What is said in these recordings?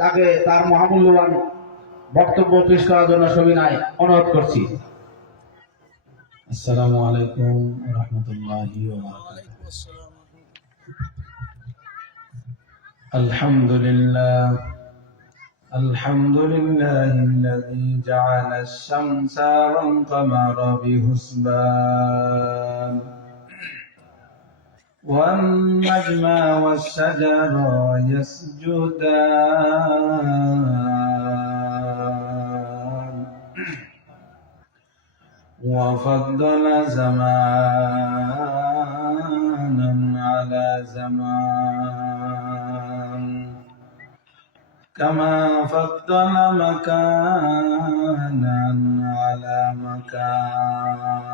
তাকে তার মহামূল্যবান বক্তব্য পেশ করার জন্য সবিনয় অনুরোধ করছি। আসসালামু আলাইকুম ওয়া রাহমাতুল্লাহি ওয়া বারাকাতুহু। আলহামদুলিল্লাহি জাআলা আশ-শামসা ওয়াল কামারা বিহুসবান ওয়ান নাজমা ওয়াশ-শাজারা ইয়াসজুদান وفضل زمانا على زمان كما فضل مكانا على مكان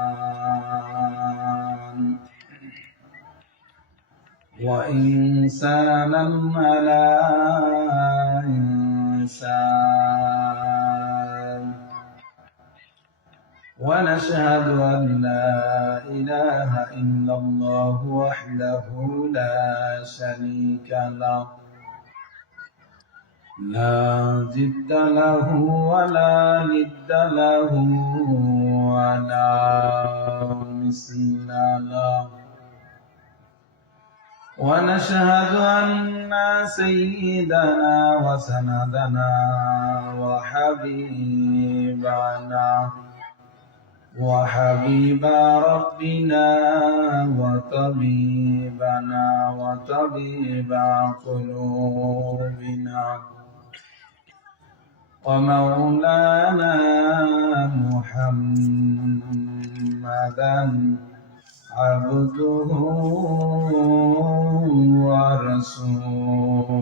وإنسانا على إنسان ونشهد أن لا إله إلا الله وحده لا شريك له لا ضد له ولا ند له ولا مثل له ونشهد أن سيدنا وسندنا وحبيبنا وحبيب ربنا وطبيبنا وطبيب قلوبنا ومولانا محمدا عبده ورسوله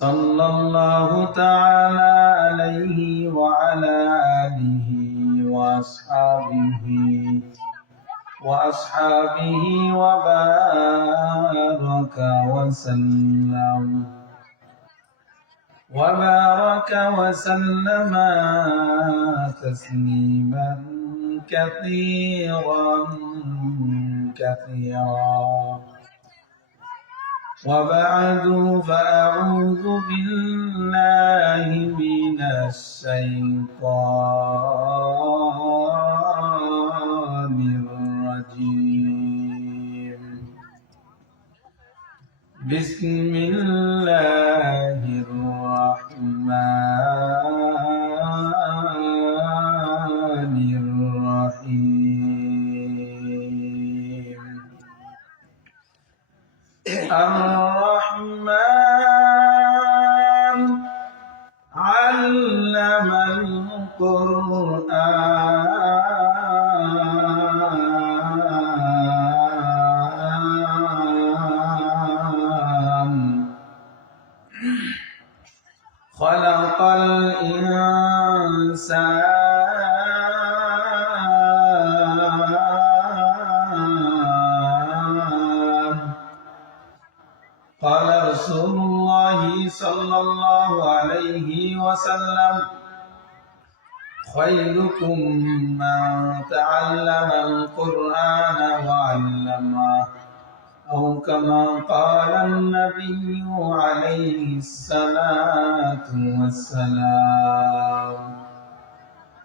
صلى الله تعالى عليه وعلى آله وأصحابه وبارك وسلم تسليما كثيرا وبعد فأعوذ بالله من الشيطان الرجيم بسم الله الرحمن الرحيم الرحمن علم القرآن خلق الإنسان قال رسول الله صلى الله عليه وسلم خيركم من تعلم القرآن وعلمه أو كما قال النبي عليه الصلاة والسلام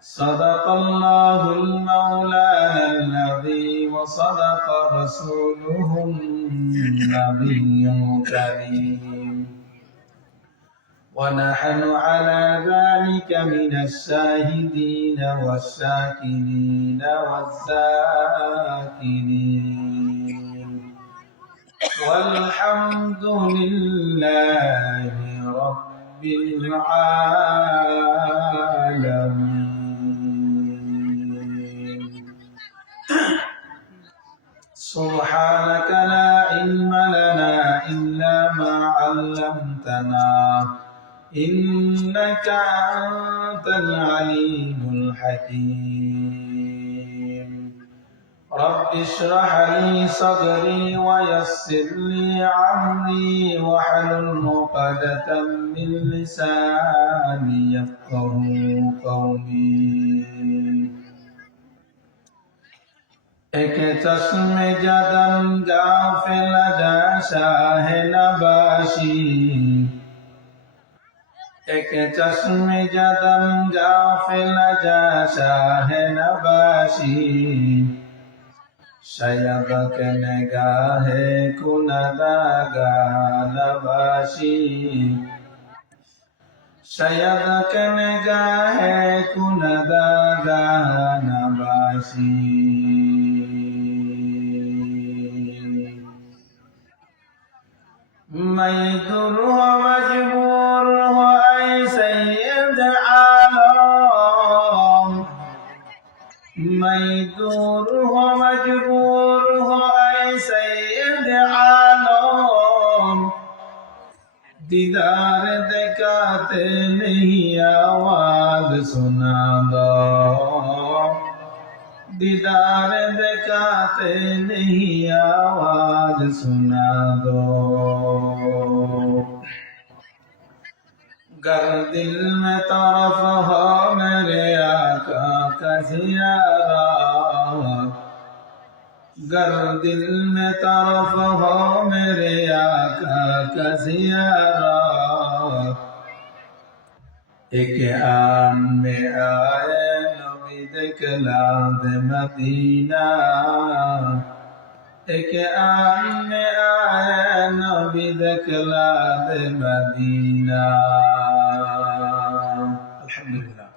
صدق الله المولى الذي وصدق رسوله النبي الكريم ونحن على ذلك من الشاهدين والشاكرين والذاكرين والحمد لله رب العالمين سبحانك لا علم لنا إلا ما علمتنا إنك أنت العليم الحكيم رب اشرح لي صدري ويسر لي أمري واحلل عقدة من لساني يفقهوا قولي एक चश्मे जदम गाफिल जा शाह नबाशी एक चश्मे जदम गाफिल जा शाह नबाशी शायद के निगाहे कुनदागा नबाशी शायद के निगाहे कुनदागा नबाशी मैदुर हो मजबूर हो ऐ सैयद आलम मैदूर हो मजबूर हो ऐ सैयद आलम दीदार दिखाते नहीं आवाज सुना दो दीदार दिखाते नहीं आवाज सुना दो गर दिल में तरफ हो मेरे आका का ज़ियारत गर दिल में तरफ हो मेरे आका का ज़ियारत एक आन में आए नबी दिखला दे मदीना एक आन में आए नबी दिखला दे मदीना अल्हम्दुलिल्लाह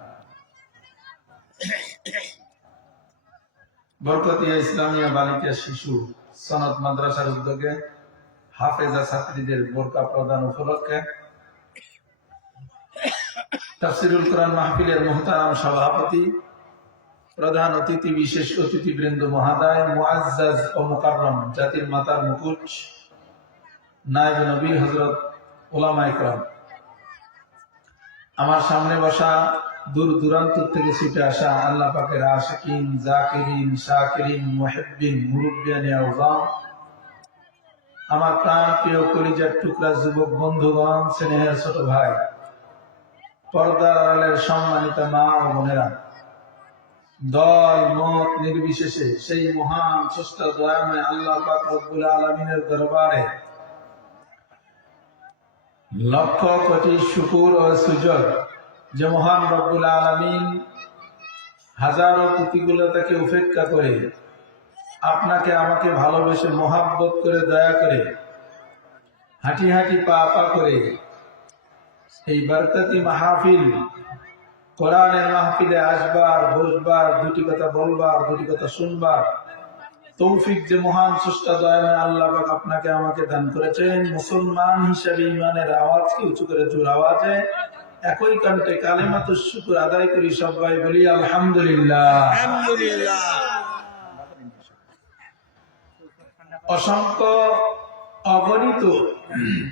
বরকতিয়া ইসলামিয়া বালিকা শিশু সনদ মাদ্রাসার উদ্যোগে হাফেজা ছাত্রীদের বোরকা প্রদান উপলক্ষে তাফসীরুল কোরআন মাহফিলের মুহতারাম সভাপতি প্রধান অতিথি বিশেষ অতিথিবৃন্দ মহোদয় মুআজ্জাজ ও মুকাররম জাতির মাতার মুকুট নায়েব নবী হযরত উলামায়ে কেরাম আমার সামনে বসা দূর দূরান্ত থেকে ছুটে আসা আল্লাহ পাকের আশিকিন জাকিরিন শাকিরিন মুহিব্বিন মুরব্বিয়ানে আওযাম আমার প্রাণ প্রিয় কলিজার টুকরা যুবক বন্ধুগণ স্নেহের ছোট ভাই পর্দার আড়ালের সম্মানিত মা ও বোনেরা দল মত নির্বিশেষে সেই মহান স্রষ্টা দয়াময় আল্লাহ পাক রব্বুল আলামিনের দরবারে লক্ষ কোটি শুকর ও সুজদ যে মহান রব্বুল আলামিন হাজারো প্রতিকূলতাকে উপেক্ষা করে আপনাকে আমাকে ভালোবেসে মহাব্বত করে দয়া করে হাঁটি হাঁটি পা পা করে এই বরকতি মাহফিল কোরআনের মাহফিলে আসবার বসবার দুটি কথা বলবার দুটি কথা শুনবার তৌফিক যে মহান স্রষ্টা দয়াময় আল্লাহ পাক আপনাকে আমাকে দান করেছেন মুসলমান হিসেবে ঈমানের আওয়াজকে উঁচু করে জোর আওয়াজে একই কণ্ঠে কালিমাতুশ শুকর আদায় করি সবাই বলি আলহামদুলিল্লাহ আলহামদুলিল্লাহ অসংখ্য অগণিত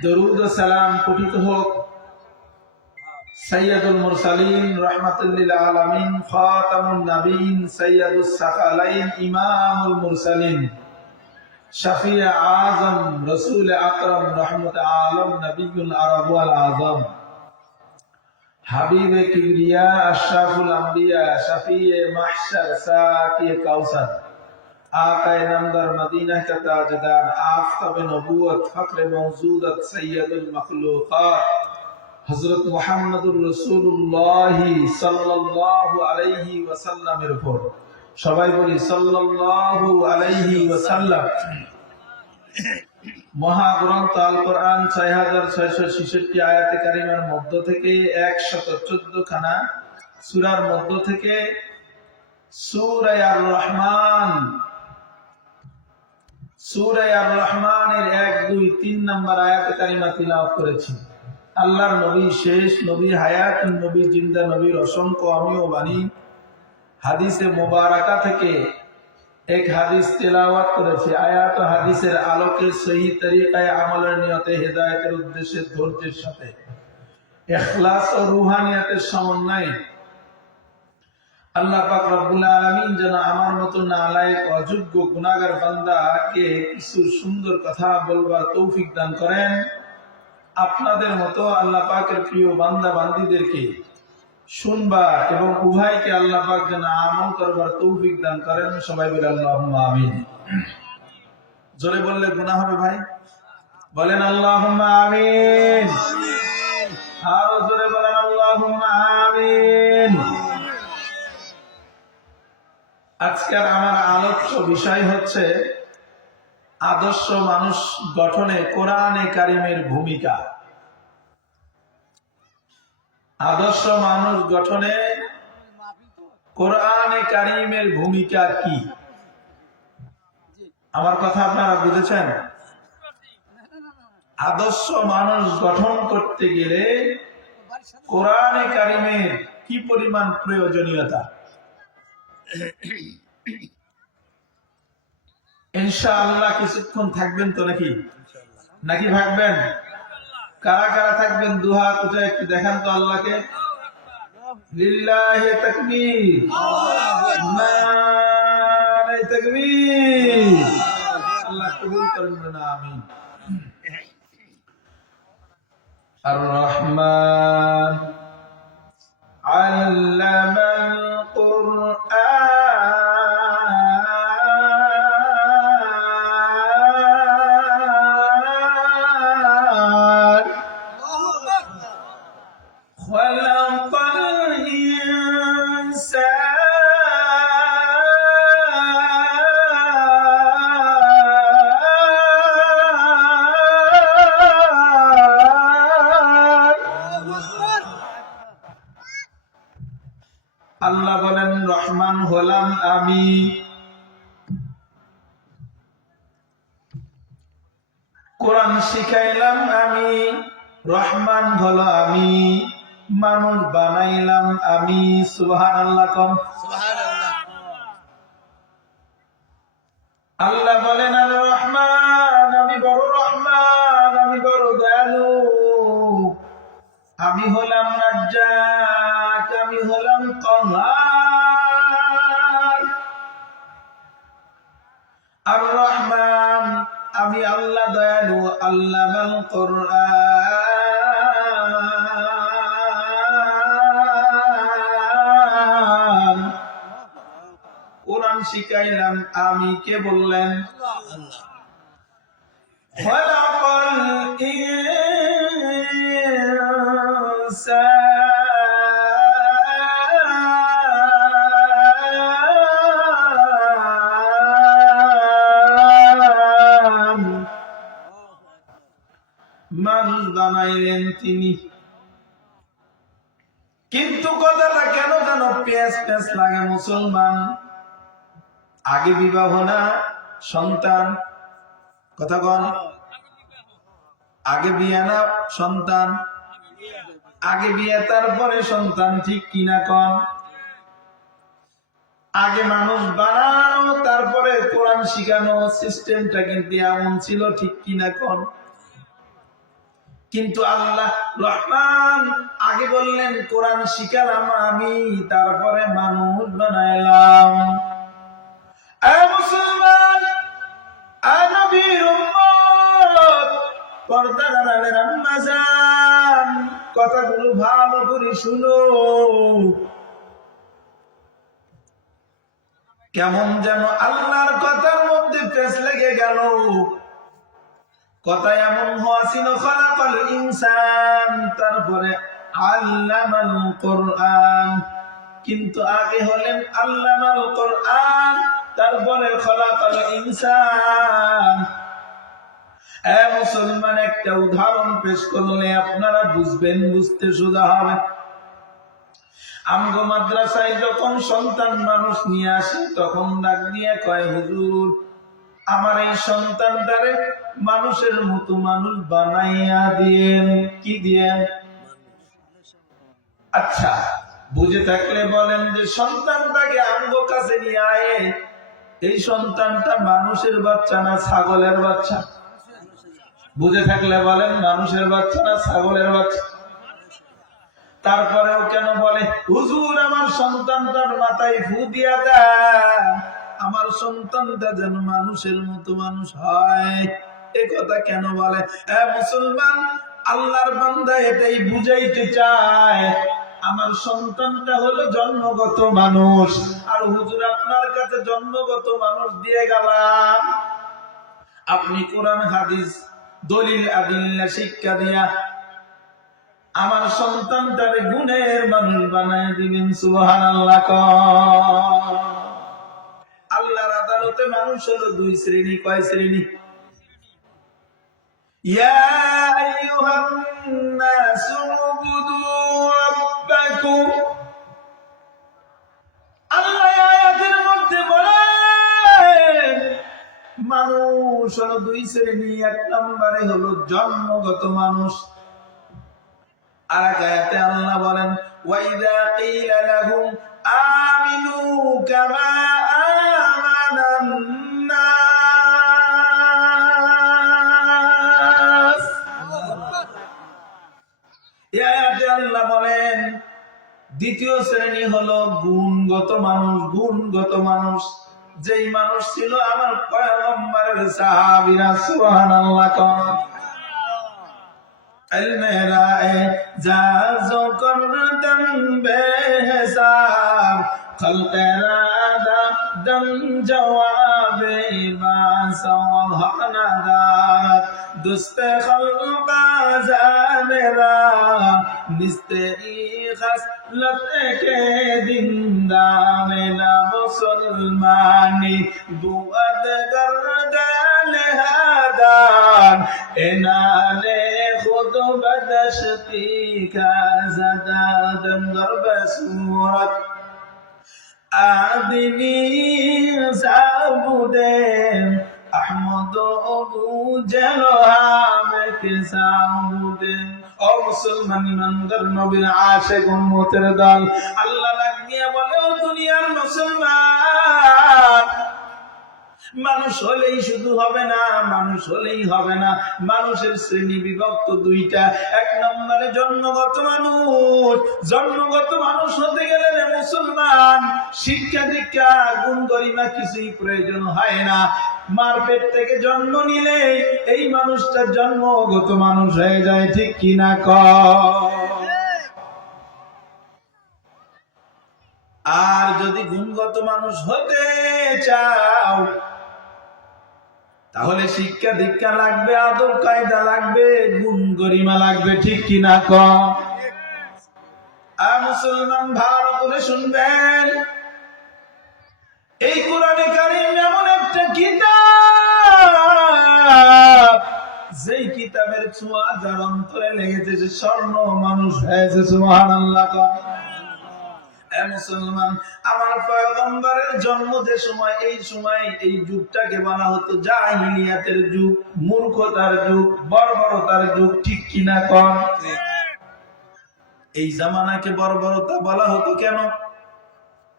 দরুদ ও সালাম পঠিত হোক সাইয়্যিদুল মুরসালিন রাহমাতুল লিল আলামিন খাতামুন নবীন সাইয়্যিদুস সাকালাইন ইমামুল মুরসালিন শাফিয়ে আযম রাসূল আকরাম রাহমাত আলম নবিয়ুল আরব ওয়াল আযম হাবিবে কিবরিয়া আশরাফুল আম্বিয়া শাফিয়ে মাহশর সাকিয়ে কাউসার आकाए नामदार मदीना का ताजदार आफताब नबूवत फख्र मौजूदत सैयदुल मखलूकात हजरत मुहम्मदुर रसूलुल्लाह सल्लल्लाहु अलैहि वसल्लमेर উপর সবাই বলি সাল্লাল্লাহু আলাইহি ওয়াসাল্লাম মহাগ্রন্থ আল কোরআন 6666 আয়াতে কারিমার মধ্য থেকে 114 খানা সূরার মধ্য থেকে সূরা আর রহমান সূরা আর রহমানের 1 2 3 নম্বর আয়াতে কারিমা তিলাওয়াত করেছি আল্লাহর নবী শেষ নবী হায়াতুন নবী জিন্দা নবীর অসংখ্য অমীয় বাণী হাদিসে মুবারাকা থেকে এক হাদিস তেলাওয়াত করেছি আয়াত ও হাদিসের আলোকে সহি তরিকায় আমলের নিয়তে হেদায়েতের উদ্দেশ্যে ধৈর্যের সাথে ইখলাস ও রূহানিয়াতের সমন্বয়ে আল্লাহ পাক রব্বুল আলামিন যেন আমার মতো নালায়েক অযোগ্য গুনাহগার বান্দাকে কিছু সুন্দর কথা বলবার তৌফিক দান করেন আপনাদের মতো আল্লাহ পাকের প্রিয় বান্দা বান্দীদেরকে শুনবা এবং উভয়কে আল্লাহ পাক যেন আমল করবার তৌফিক দান করেন। সবাই বলে আল্লাহুম্মা আমিন। জোরে বললে গুনাহ হবে ভাই, বলেন আল্লাহুম্মা আমিন। আরো জোরে বলেন আল্লাহুম্মা আমিন। আজকের আমার আলোচ্য বিষয় হচ্ছে আদর্শ মানুষ গঠনে কোরআনে কারিমের ভূমিকা। আদর্শ মানুষ গঠনে কোরআনে কারিমের ভূমিকা কি? আমার কথা আপনারা বুঝেছেন? আদর্শ মানুষ গঠন করতে গেলে কোরআনে কারিমের কি পরিমাণ প্রয়োজনীয়তা, ইনশাআল্লাহ কিছুক্ষণ থাকবেন তো নাকি নাকি ভাগবেন? কারা কারা থাকবেন দুহাত উঠে একটু দেখান তো আল্লাহকে। লিল্লাহি তাকবীর, নারে তাকবীর। আল্লাহ কবুল করুন না, আমিন। আর রহমান আল্লামাল কুরআন খালাকাল ইনসান। আল্লাহ বলেন রহমান হলাম আমি, কোরআন শিখাইলাম আমি, রহমান হলো আমি, মানুষ বানাইলাম আমি। সুবহানাল্লাহ কোন। আল্লাহ বলেন আর রহমান, আমি বড় রহমান, আমি বড় দয়ালু, আমি হলাম রাজ্জাক, আমি হলাম কাহ্হার। আর রহমান আমি আল্লাহ দয়ালু, আল্লামাল কুরআন, কোরআন শিখাইলাম আমি। কে বললেন? খালাকাল ইনসান, মানুষ বানাইলেন তিনি। কিন্তু কথাটা কেন যেন পেঁচ পেঁচ লাগে মুসলমান। আগে বিবাহ না সন্তান, কথা কন। আগে বিয়ে না সন্তান, আগে বিয়ে তারপরে সন্তান, ঠিক কিনা কন? আগে মানুষ বানানো তারপরে কোরআন শিখানো, সিস্টেমটা কিন্তু এমন ছিল, ঠিক কিনা কন? কিন্তু আল্লাহ রহমান আগে বললেন কোরআন শিখালাম আমি, তারপরে মানুষ বানাইলাম। মুসলমান, নবীর উম্মত, পর্দার আড়ালের আম্মা জান, কথাগুলো ভালো করে শুনো। কেমন যেন আল্লাহর কথার মধ্যে পেঁচ লেগে গেল। কথা এমন হওয়া ছিল খালাকাল ইনসান, তারপরে আল্লামাল কুরআন। কিন্তু আগে হলেন আল্লামাল কুরআন, তারপরে খালাকাল ইনসান। মুসলমান, একটা উদাহরণ পেশ করলে আপনারা বুঝবেন, বুঝতে সোজা হবে। আমগো মাদ্রাসায় যখন সন্তান মানুষ নিয়ে আসে, তখন ডাক দিয়ে কয়, হুজুর আমার এই সন্তানটারে মানুষের মতো মানুষ বানাইয়া দিয়েন। কি দিয়েন? আচ্ছা, বুঝে থাকলে বলেন যে সন্তানটাকে আমগো কাছে নিয়ে আয়ে, এই সন্তানটা মানুষের বাচ্চা না ছাগলের বাচ্চা? বুঝে থাকলে বলেন মানুষের বাচ্চা না ছাগলের বাচ্চা? তারপরেও কেন বলে হুজুর আমার সন্তানটার মাথায় ফু দিয়া দেন, আমার সন্তানটা যেন মানুষের মতো মানুষ হয়? এ কথা কেন বলে? মুসলমান, আল্লাহর বান্দা এটাই বুঝাইতে চায় আমার সন্তানটা হলো জন্মগত মানুষ, আর হুজুর আপনার কাছে জন্মগত মানুষ দিয়ে গেলাম, আপনি কোরআন হাদিস দলিল আদিল্লা শিক্ষা দিয়া আমার সন্তানটারে গুণের মানুষ বানায় দিবেন। সুবহানাল্লাহ। আল্লাহর আদালতে মানুষ হলো দুই শ্রেণী। কয় শ্রেণী? ইয়া আইয়ুহান নাসু উবুদু রাব্বাকুম, আল্লাহ আয়াতের মধ্যে বলেন মানুষ হলো দুই শ্রেণী। এক নম্বরে হলো জন্মগত মানুষ, আর এক আয়াতে আল্লাহ বলেন ওয়াইদা কিলা লাহুম আমিনু কামা আমানান নাস। এই আয়াতে আল্লাহ বলেন দ্বিতীয় শ্রেণী হলো গুণগত মানুষ। গুণগত মানুষ যেই মানুষ ছিল আমার পয়গম্বরের সাহাবীরা। সুবহানাল্লাহ। जाजो करदम बेहसाब खलकरादा दम जवाबे बासवहनादात दुस्ते खलबाजानेरा निस्ते खसलत के दिंदाने ना मुसलमानी बुअद गर्दन हादान एनाले खुद बदशती का ज़दादम गर्ब सूरत आदमी साबुदे अहमदो बुझलो हामे के साबुदे। ও মুসলমান ইমানদার নবীর আশিক উম্মতের দল, আল্লাহ ডাক দিয়ে বলে ও দুনিয়ার মুসলমান, মানুষ হলেই শুধু হবে না, মানুষ হলেই হবে না, মানুষের শ্রেণী বিভক্ত দুইটা। এক নম্বরে জন্মগত মানুষ। জন্মগত মানুষ হতে গেলে রে মুসলমান শিক্ষা দীক্ষা গুণ গরিমা কিছুই প্রয়োজন হয় না। মার পেট থেকে জন্ম নিলে এই মানুষটা জন্মগত মানুষ হয়ে যায়। ঠিক কিনা কও? আর যদি গুণগত মানুষ হতে চাও তাহলে শিক্ষা দীক্ষা লাগবে, আদব কায়দা লাগবে, গুণ গরিমা লাগবে। ঠিক কিনা কও? মুসলমান ভালো করে শুনবেন, এই কোরআনে কারীম এমন একটা কিতাব যেই কিতাবের ছোঁয়া যার অন্তরে লেগেছে সে স্বর্ণ মানুষ হয়েছে। সুবহানাল্লাহ। মুসলমান, আমার পয়গম্বরের জন্ম যে সময়, এই সময় এই যুগটাকে বলা হতো জাহিলিয়াতের যুগ, মূর্খতার যুগ, বর্বরতার যুগ। ঠিক কিনা কন? এই জামানাকে বর্বরতা বলা হতো কেন?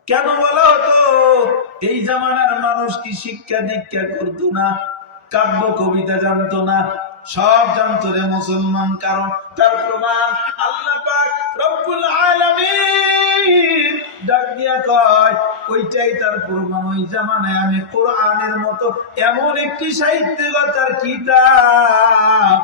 কেন বলা হতো? এই জামানার মানুষ কি শিক্ষা দীক্ষা করতো না, কাব্য কবিতা জানতো না? সব জানতো রে মুসলমান। কারণ তার প্রমাণ আল্লাহ পাক রব্বুল আলামিন ডাক দিয়া কয় ওইটাই তার প্রমাণ। ওই জামানায় আমি কোরআনের মতো এমন একটি সাহিত্যগতার কিতাব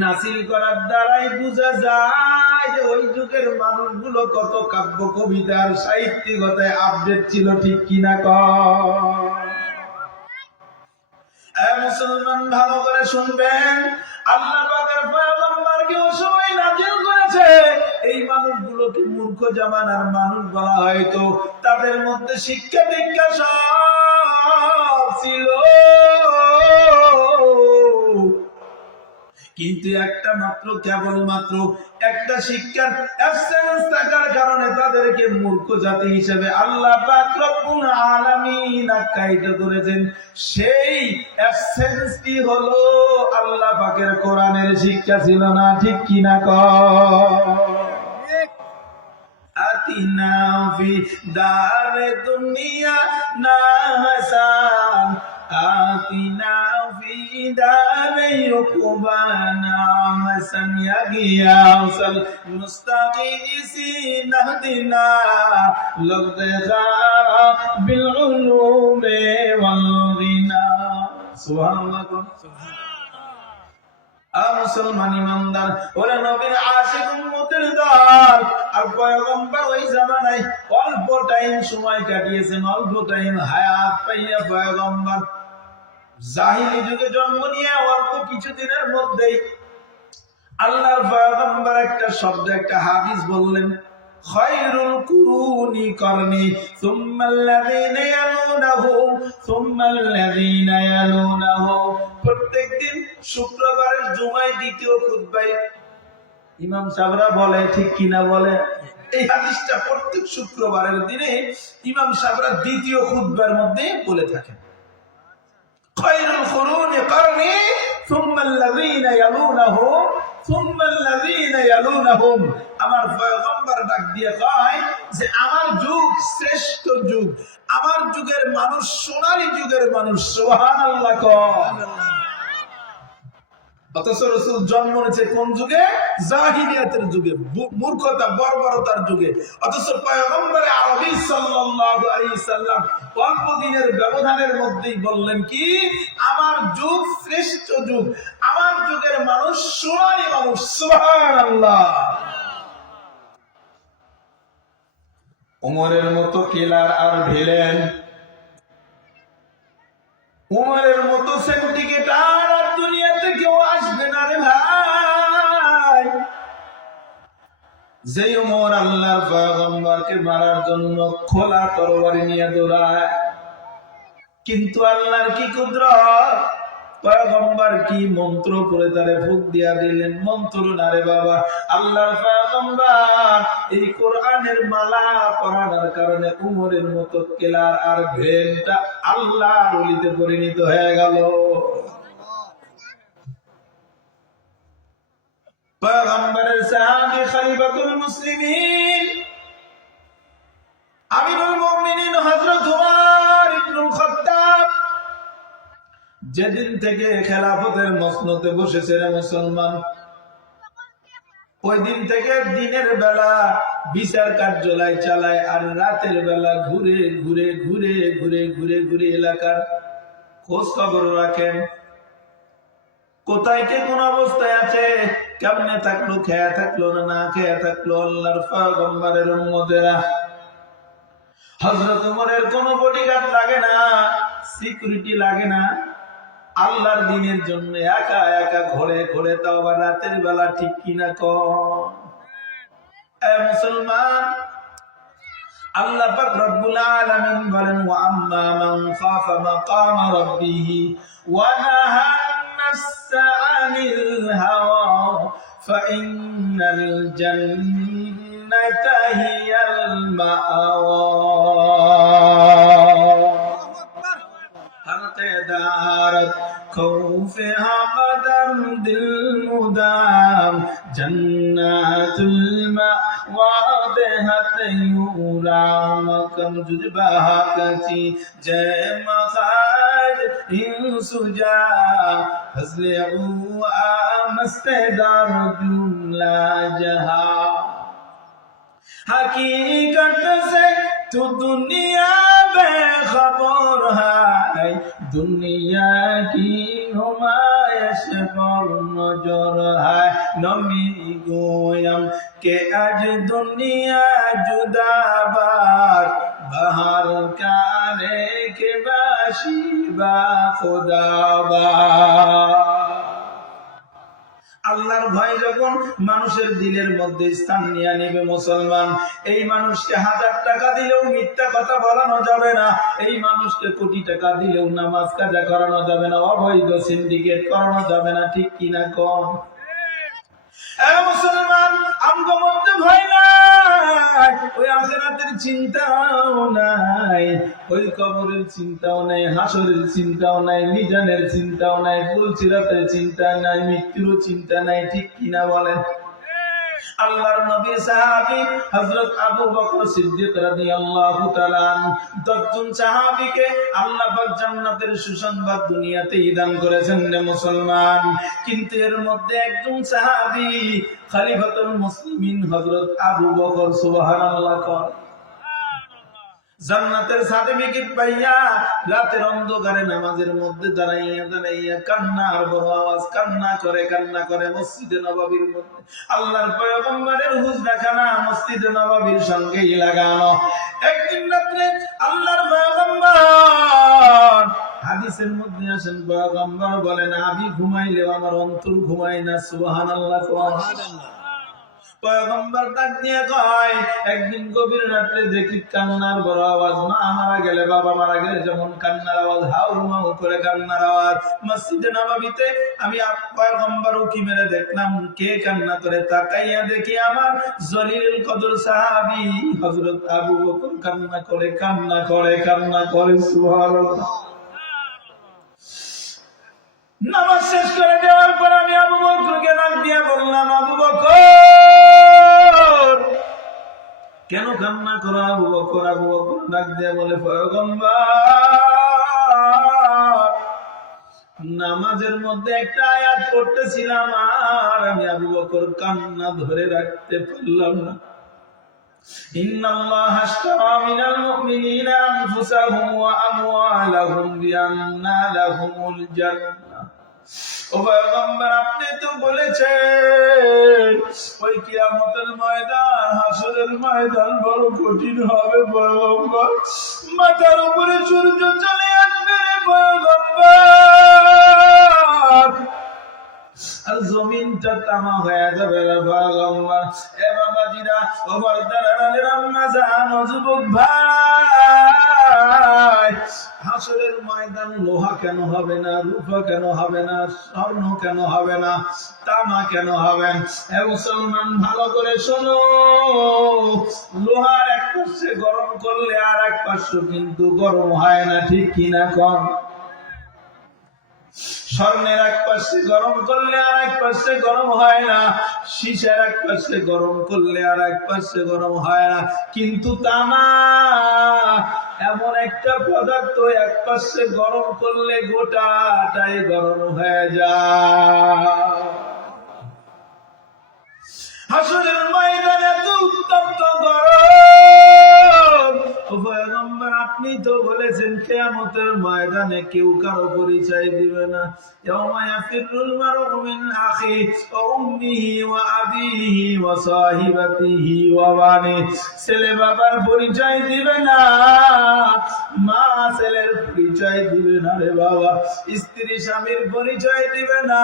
নাসিল করার দ্বারাই বোঝা যায় যে ওই যুগের মানুষগুলো কত কাব্য কবিতার সাহিত্যগতায় আপডেট ছিল। ঠিক কিনা কয়? মুসলমান ভালো করে শুনবেন, আল্লাহ পাকের পয়গম্বরকে ওই সময় নাযিল করেছে এই মানুষগুলোকে মূর্খ জামানার মানুষ বলা হয়তো। তাদের মধ্যে শিক্ষা দীক্ষা সব ছিল, কিন্তু একটা মাত্র, কেবলমাত্র একটা শিক্ষার অ্যাবসেন্স থাকার কারণে তাদেরকে মূর্খ জাতি হিসেবে আল্লাহ পাক রব্বুল আলামিন আখ্যায়িত করেছেন। সেই অ্যাবসেন্সটি হলো আল্লাহ পাকের কোরআনের শিক্ষা ছিল না। ঠিক কিনা কয়? আতিনা ফি দারে দুনিয়া না হাসান আতিনা ফি দারে উকবানা মাসান ইয়া গিয়াসাল মুস্তাগীসিন নাহদিনা লগদা বিল উলুমে ওয়াল গিনা। সুবহানাল্লাহ। মুসলমান ইমানদার, ওরা নবীর আশিক উম্মতের দল। আর পয়গম্বর ওই জামানায় অল্প টাইম সময় কাটিয়েছেন, অল্প টাইম হায়াত পাইয়া পয়গম্বর জাহিলি যুগে জন্ম নিয়ে অল্প কিছুদিনের মধ্যেই আল্লাহর পয়গম্বর একটা শব্দ, একটা হাদিস বললেন, খায়রুল কুরুনি করনি সুম্মাল্লাযীনা ইয়ালুনাহুম সুম্মাল্লাযীনা ইয়ালুনাহুম। প্রত্যেকদিন শুক্রবারের জুমায় দ্বিতীয় খুতবায় ইমাম সাহেবরা বলে, ঠিক কিনা বলে, এই হাদিসটা প্রত্যেক শুক্রবারের দিনে ইমাম সাহেবরা দ্বিতীয় খুতবার মধ্যে বলে থাকেন, খায়রুল কুরুনি করনি সুম্মাল্লাযীনা ইয়ালুনাহুম সুম্মাল্লাযীনা ইয়ালুনাহুম। আমার পয়গম্বর ডাক দিয়ে কয় যে আমার যুগ শ্রেষ্ঠ যুগ, আমার যুগের মানুষ সোনালী যুগের মানুষ। সুবহানাল্লাহ কয়। অথচ রাসূল জন্ম নিয়েছে কোন যুগে? জাহিলিয়াতের যুগে, মূর্খতা বর্বরতার যুগে। অথচ পয়গম্বর আরবী সাল্লাল্লাহু আলাইহি সাল্লাম অল্প দিনের ব্যবধানের মধ্যেই বললেন কি, আমার যুগ শ্রেষ্ঠ যুগ, আমার যুগের মানুষ সোনালী মানুষ। সুবহানাল্লাহ। উমরের মতো কিলার আর ভিলেন, উমরের মতো সিন্ডিকেটার আর দুনিয়াতে কেউ আসবে না রে ভাই। যে উমর আল্লাহর পয়গম্বরকে মারার জন্য খোলা তরবারি নিয়ে দৌড়ায়, কিন্তু আল্লাহর কি কুদরত, পয়গম্বর কি মন্ত্র পড়ে তারে ফুক দিয়া দিলেন। মন্ত্র না রে বাবা, আল্লাহর পয়গম্বর এই কোরআনের মালা পরানোর কারণে উমরের মতো কেলার আর ভ্রেনটা আল্লাহর ওলিতে পরিণত হয়ে গেল। পয়গম্বরের সাহাবী খলিফাতুল মুসলিমিন আমিরুল মুমিনিন হযরত উমর ইবনুল খাত্তাব যেদিন থেকে খেলাফতের মসনদে বসেছেন মুসলমান, ওই দিন থেকে দিনের বেলা বিচার কার্যালয় চালায় আর রাতের বেলা ঘুরে ঘুরে ঘুরে ঘুরে ঘুরে ঘুরে এলাকার খোঁজ খবর রাখেন, কোথায় কে কোন অবস্থায় আছে, কেমনে থাকলো, খেয়া থাকলো না না খেয়া থাকলো। আল্লাহর পয়গম্বরের উম্মতেরা, হযরত উমরের কোনো বডিগার্ড লাগে না, সিকিউরিটি লাগে না, আল্লাহর দ্বীনের জন্য একা একা ঘোরে ঘোরে, তাও আবার রাতের বেলা, ঠিক কিনা কোন? এ মুসলমান, আল্লাহ পাক রব্বুল আলামিন বলেন, ওয়া আম্মা মান খাফা মাকাম রাব্বিহি ওয়া নাহা আন-নাফসা আনিল হাওয়া ফাইন্নাল জান্নাতা হিয়াল মাআওয়া। দারাত خوفها قدم دل مدام جنات المأوى بهت يورام كم جذبها كتي جي مخاج إن سجا فضل مستدار جملہ جہاں حقیقت سے تو دنیا بے خبر ہے, दुनिया की नुमाइश पर नजर है. नमी गोयम के आज दुनिया जुदाबाद बाहर काने के बाशिबा खुदाबाद. আল্লাহর ভয় যখন মানুষের দিলের মধ্যে স্থান নিয়ে নেবে মুসলমান, এই মানুষকে 1000 টাকা দিলেও মিথ্যা কথা বলানো যাবে না, এই মানুষকে কোটি টাকা দিলেও নামাজ কাজা করানো যাবে না, অবৈধ সিন্ডিকেট করানো যাবে না, ঠিক কিনা কোন? মুসলমান, আমগো মধ্যে ভয় নাই, ওই আখিরাতের চিন্তাও নাই, ওই কবরের চিন্তাও নাই, হাসরের চিন্তাও নাই, মিজানের চিন্তাও নাই, ফুলসিরাতের চিন্তা নাই, মৃত্যুর চিন্তা নাই, ঠিক কিনা বলেন? আল্লাহর নবী সাহাবী হযরত আবু বকর সিদ্দিক রাদিয়াল্লাহু তাআলা 10 জন সাহাবীকে আল্লাহ পাক জান্নাতের সুসংবাদ দুনিয়াতে দান করেছেন রে মুসলমান। কিন্তু এর মধ্যে একজন সাহাবী খলিফাতুল মুসলিমিন হযরত আবু বকর, সুবহানাল্লাহ। জান্নাতের সার্টিফিকেট পাইয়া রাতের অন্ধকারে নামাজের মধ্যে দাঁড়াইয়া দাঁড়াইয়া কান্নার বড় আওয়াজ, কান্না করে মসজিদে নববীর মধ্যে। আল্লাহর পয়গম্বরের হুজরাখানা মসজিদে নববীর সঙ্গেই লাগানো। একদিন রাত্রে আল্লাহর পয়গম্বর হাদিসের মধ্যে আসেন, পয়গম্বর বলেন আমি ঘুমাইলেও আমার অন্তর ঘুমায় না। সুবহানাল্লাহ। পয়গম্বর ডাক দিয়ে কয়, একদিন গভীর রাত্রে দেখি কান্নার বড় আওয়াজ। মা মারা গেলে, বাবা মারা গেলে যেমন কান্নার আওয়াজ, হাউ মাউ করে কান্নার আওয়াজ। মসজিদে নববীতে আমি পয়গম্বর উকি মেরে দেখলাম কে কান্না করে। তাকাইয়া দেখি আমার জলিলুল কদর সাহাবী হযরত আবু বকর কান্না করে। সুবহানাল্লাহ। নামাজ শেষ করে দেওয়ার পর আমি আবু বকরকে ডাক দিয়ে বললাম, আবু বকর কেন কান্না করো? আবু বকর ডাক দিয়ে বলে, পয়গম্বর নামাজের মধ্যে একটা আয়াত পড়তেছিলাম আর আমি আবু বকর কান্না ধরে রাখতে পারলাম না। ইন্নাল্লাহা আশতারা মিনাল মুমিনিনা আনফুসাহুম ওয়া আমওয়ালাহুম বিআন্না লাহুমুল জান্নাহ। ও পয়গম্বর আপনি তো বলেছেন ওই কিয়ামতের ময়দান, হাসরের ময়দান বড় কঠিন হবে পয়গম্বর। মাথার উপরে সূর্য চলে আসবে রে পয়গম্বর, আর জমিনটা তামা হয়ে যাবে রে পয়গম্বর। এ বাবাজিরা, ও বর্দারানের আম্মা জান, ও যুবক ভাই, হাসরের ময়দান লোহা কেন হবে না, রূপা কেন হবে না, স্বর্ণ কেন হবে না, তামা কেন হবে? এ মুসলমান ভালো করে শোনো, লোহার এক পাশে গরম করলে আর এক পাশে কিন্তু গরম হয় না, ঠিক কিনা কন? স্বর্ণের এক পাশে গরম করলে আর এক পাশে গরম হয় না, সীসার এক পাশে গরম করলে আর এক পাশে গরম হয় না। কিন্তু তামা এমন একটা পদার্থ, এক পাশে গরম করলে গোটাটাই গরম হয়ে যায়। হাসরের ময়দানে এত উত্তপ্ত গরম। পয়গম্বর আপনি তো বলেছেন কিয়ামতের ময়দানে কেউ কারো পরিচয় দিবে না। ইয়াউমা ইয়াফিরুল মারউ মিন আখিহি ওয়া উম্মিহি ওয়া আবিহি ওয়া সাহিবাতিহি ওয়া বানিহি। ছেলে বাবার পরিচয় দিবে না, মা ছেলের পরিচয় দিবে না রে বাবা, স্ত্রী স্বামীর পরিচয় দিবে না,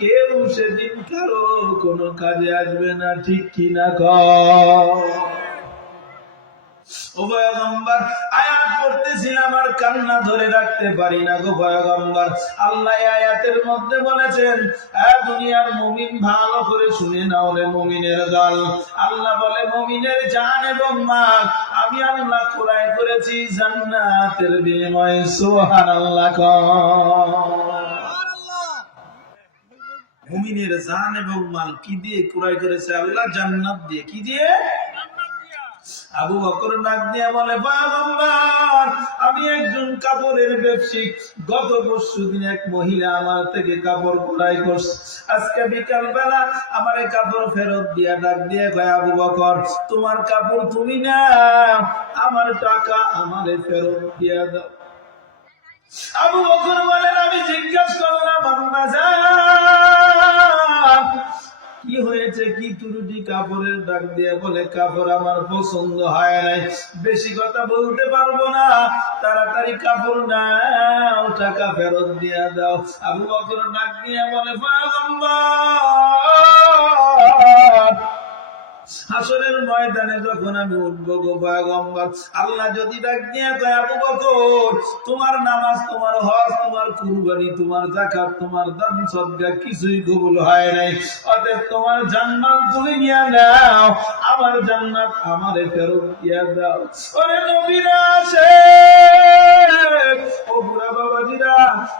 কেউ সেদিন কারো কোনো কাজে আসবে না, ঠিক কিনা কও? ও পয়গম্বর আয়াত পড়তেছিলাম আর কান্না ধরে রাখতে পারি না গো পয়গম্বর। আল্লাহ আয়াতের মধ্যে বলেছেন, দুনিয়ার মুমিন ভালো করে শুনে নাও রে মুমিনের দল। আল্লাহ বলে, মুমিনের জান এবং মাল আমি আল্লাহ ক্রয় করেছি জান্নাতের বিনিময়ে। সুবহানাল্লাহ। মুমিনের জান এবং মাল কি দিয়ে ক্রয় করেছে আল্লাহ? জান্নাত দিয়ে। কি দিয়ে? আবু বকর ডাক দিয়ে বলে, পয়গম্বর আমি একজন কাপড়ের ব্যবসায়ী। গত পরশুদিন এক মহিলা আমার থেকে কাপড় ক্রয় করছে। আজকে বিকাল বেলা আমার এই কাপড় ফেরত দিয়া ডাক দিয়ে কয়, আবু বকর তোমার কাপড় তুমি না, আমার টাকা আমারে ফেরত দিয়া দাও। আবু বকর বলেন, আমি জিজ্ঞাসা করলাম, আম্মা জান কি হয়েছে, কি ত্রুটি? কাপড়ের ডাক দিয়ে বলে, কাপড় আমার পছন্দ হয় নাই, বেশি কথা বলতে পারবো না, তাড়াতাড়ি কাপড় নাও, টাকা ফেরত দিয়ে দাও। আবু বকর ডাক দিয়ে বলে, পয়গম্বর হাসরের ময়দানে যখন আমি উঠবো গো পয়গম্বর, আল্লাহ যদি ডাক দিয়ে কয়, আবু বকর তোমার নামাজ, তোমার হজ, তোমার কুরবানি, তোমার যাকাত, তোমার দান সদকা কিছুই কবুল হয় নাই, অতএব তোমার জান্নাত তুমি নিয়ে নাও, আমার জান্নাত আমারে ফেরত দিয়ে দাও। ওরে নবীরা আসে, ও বুড়া বাবাজিরা,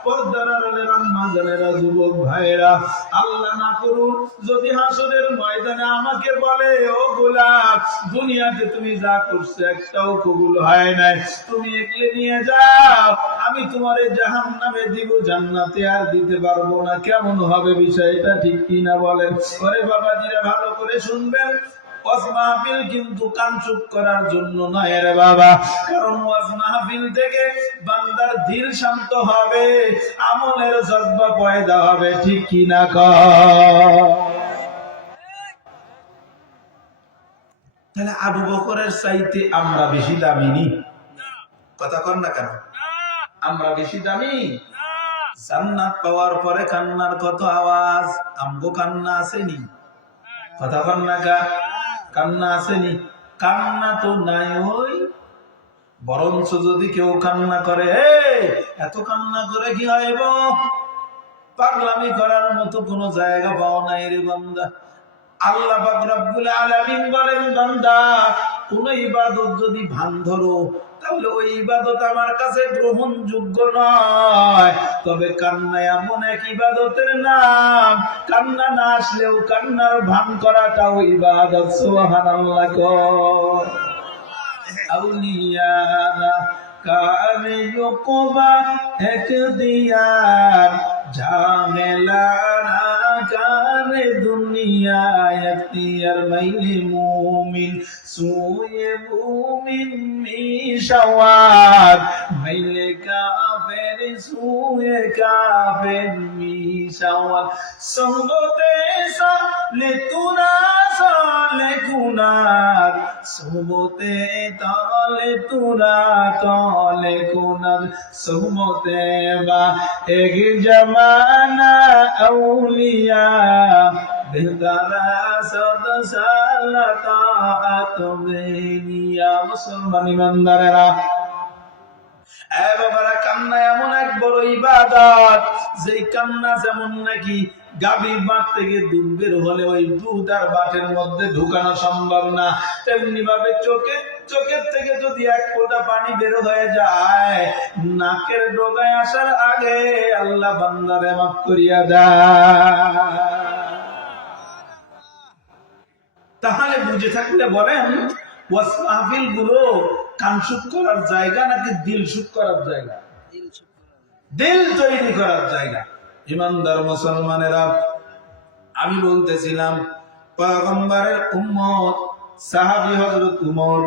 পর্দার আড়ালের আম্মা জানেরা, যুবক ভাইরা, আল্লাহ না করুন যদি হাসরের ময়দানে আমাকে বলে, ও গোলাপ দুনিয়াতে তুমি যা করছো একটাও কবুল হয় নাই, তুমি এগলে নিয়ে যাও, আমি তোমারে জাহান্নামে দিব, জান্নাতে আর দিতে পারবো না। কেমন হবে বিষয়টা, ঠিক কিনা বলেন? ওরে বাবাজিরা ভালো করে শুনবেন, ওয়াজ মাহফিল কিন্তু কান চুপ করার জন্য নয় রে বাবা, কারণ ওয়াজ মাহফিল থেকে বান্দার দিল শান্ত হবে, আমলের জজ্বা পয়দা হবে, ঠিক কি না কও? তাহলে আবু বকরের চাইতে আমরা বেশি দামি নি? কথা কন না কেন? আমরা বেশি দামি? জান্নাত পাওয়ার পরে কান্নার কত আওয়াজ, আমগো কান্না আসেনি? কথা কন না কা? কান্না আসেনি? কান্না তো নাই। ওই বরঞ্চ যদি কেউ কান্না করে, এত কান্না করে কি হইব? পাগলামি করার মতো কোনো জায়গা পাও নাই রে বান্দা। আল্লাহ পাক রব্বুল আলামিন বলেন, বান্দা কোন ইবাদত যদি ভান ধরো তাহলে ওই ইবাদত আমার কাছে গ্রহণযোগ্য নয়। তবে কান্না এমন এক ইবাদতের নাম, কান্না না আসলেও কান্নার ভান করাটাও ইবাদত। সুবহানাল্লাহ কর। আউলিয়ারা কারে ইউকুবা এক দিয়ার, ঝামেলারা কারে দুনিয়ায় এখতিয়ার, মাইলে মুমিন সুয়ে মুমিন মিশাওয়ার, মাইলে কাফের সুয়ে কাফের মিশাওয়ার, সঙ্গতে সালে তুরা সালে কুনার, সোহবতে তালে তুরা তালে কুনার, সোহবতে বা এক জমানা আউলিয়া, বেহতারা সদ সালাত বেনিয়া। মুসলমান ইমানদারেরা, বাবারা, কান্না এমন এক বড় ইবাদত, যে কান্না যেমন নাকি গাভীর বাট থেকে দুধ বের হলে ওই দুধ আর বাটের মধ্যে ঢুকানো সম্ভব না, তেমনি ভাবে চোখের থেকে যদি এক ফোঁটা পানি বের হয়ে যায়, নাকের ডগায় আসার আগে আল্লাহ বান্দারে মাফ করিয়া দেয়। তাহলে বুঝে থাকলে বলেন, ওয়াজ মাহফিল গুলো কান চুপ করার জায়গা নাকি দিল চুপ করার জায়গা? দিল তৈরি করার জায়গা। ইমানদার মুসলমানেরা, আমি বলতেছিলাম পয়গম্বরের উম্মত সাহাবী হযরত উমর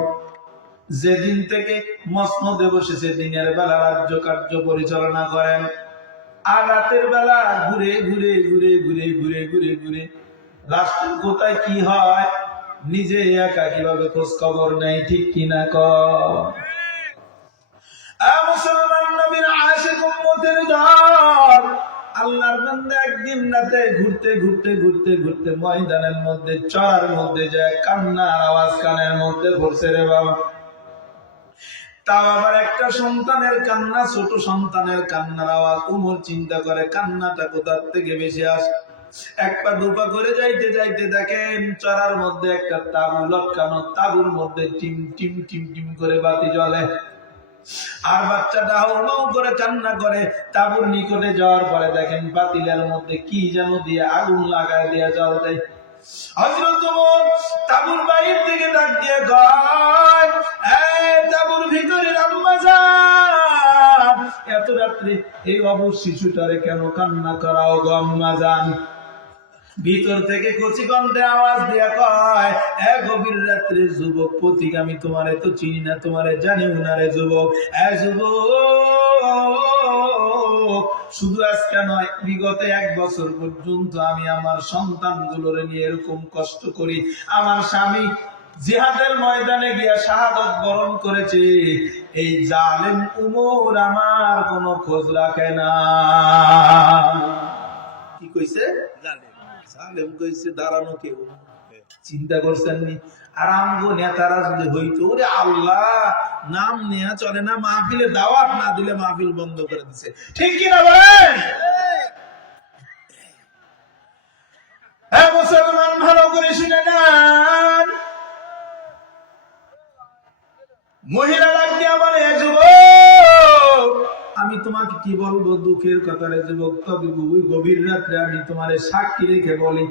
যেদিন থেকে মসনদে বসেছে, দিনের বেলা রাজ্য কার্য পরিচালনা করেন, আর রাতের বেলা ঘুরে ঘুরে ঘুরে ঘুরে ঘুরে ঘুরে ঘুরে রাষ্ট্রের কোথায় কি হয় নিজে একা কিভাবে খোঁজ খবর নেই, ঠিক কিনা কর? মুসলমান নবীর আশিক উম্মতের দল, আল্লাহর বান্দা একদিন রাতে ঘুরতে ঘুরতে ঘুরতে ঘুরতে ময়দানের মধ্যে, চড়ার মধ্যে যায়, কান্নার আওয়াজ কানের মধ্যে পড়ছে রে বাবা। তাও আবার একটা সন্তানের কান্না, ছোট সন্তানের কান্নার আওয়াজ। উমর চিন্তা করে কান্নাটা কোথার থেকে বেশি আসে। এক পা দুপা করে যাইতে যাইতে দেখেন চড়ার মধ্যে একটা তাবু লটকানো, তাবুর মধ্যে টিম টিম টিম টিম করে বাতি জ্বলে, আর বাচ্চাটা হাউ করে কান্না করে। তাবুর নিকটে যাওয়ার পরে দেখেন পাতিলের মধ্যে কি যেন দিয়ে আগুন লাগায় দিয়ে জ্বলতে। হযরত ওমর তাবুর বাইরে থেকে ডাক দিয়ে কয়, এই তাবুর ভিতরে আম্মা জান, এত রাত্রে এই অবুঝ শিশুটারে কেন কান্না করাও গো আম্মা জান? ভিতর থেকে কচি কণ্ঠে আওয়াজ দিয়া কয়, এ গভীর রাত্রে যুবক পথিক, আমি তোমারে তো চিনি না, তোমারে জানিও না রে যুবক। এ যুবক, শুধু আজকে নয়, বিগত 1 বছর পর্যন্ত আমি আমার সন্তানগুলোরে নিয়ে এরকম কষ্ট করি। আমার স্বামী জিহাদের ময়দানে গিয়া শাহাদাত বরণ করেছে, এই জালেম উমর আমার কোনো খোঁজ রাখে না। কি কইছে? জালেম কইছে দাঁড়ানো কেউ। চিন্তা করছেন নি? আর আমগো নেতারা যদি হইতো, ওরে আল্লাহ, নাম নেয়া চলে না, মাহফিলে দাওয়াত না দিলে মাহফিল বন্ধ করে দিছে, ঠিক কি না বলেন? হ্যাঁ মুসলমান, ভালো করে শুনে নেন। মহিলা ডাক দিয়া বলে, যুবক, আমি তোমাকে কি বলবো দুঃখের কথা রে যুবক, তবে গভীর রাত্রে আমি তোমারে সাক্ষী রেখে বলি,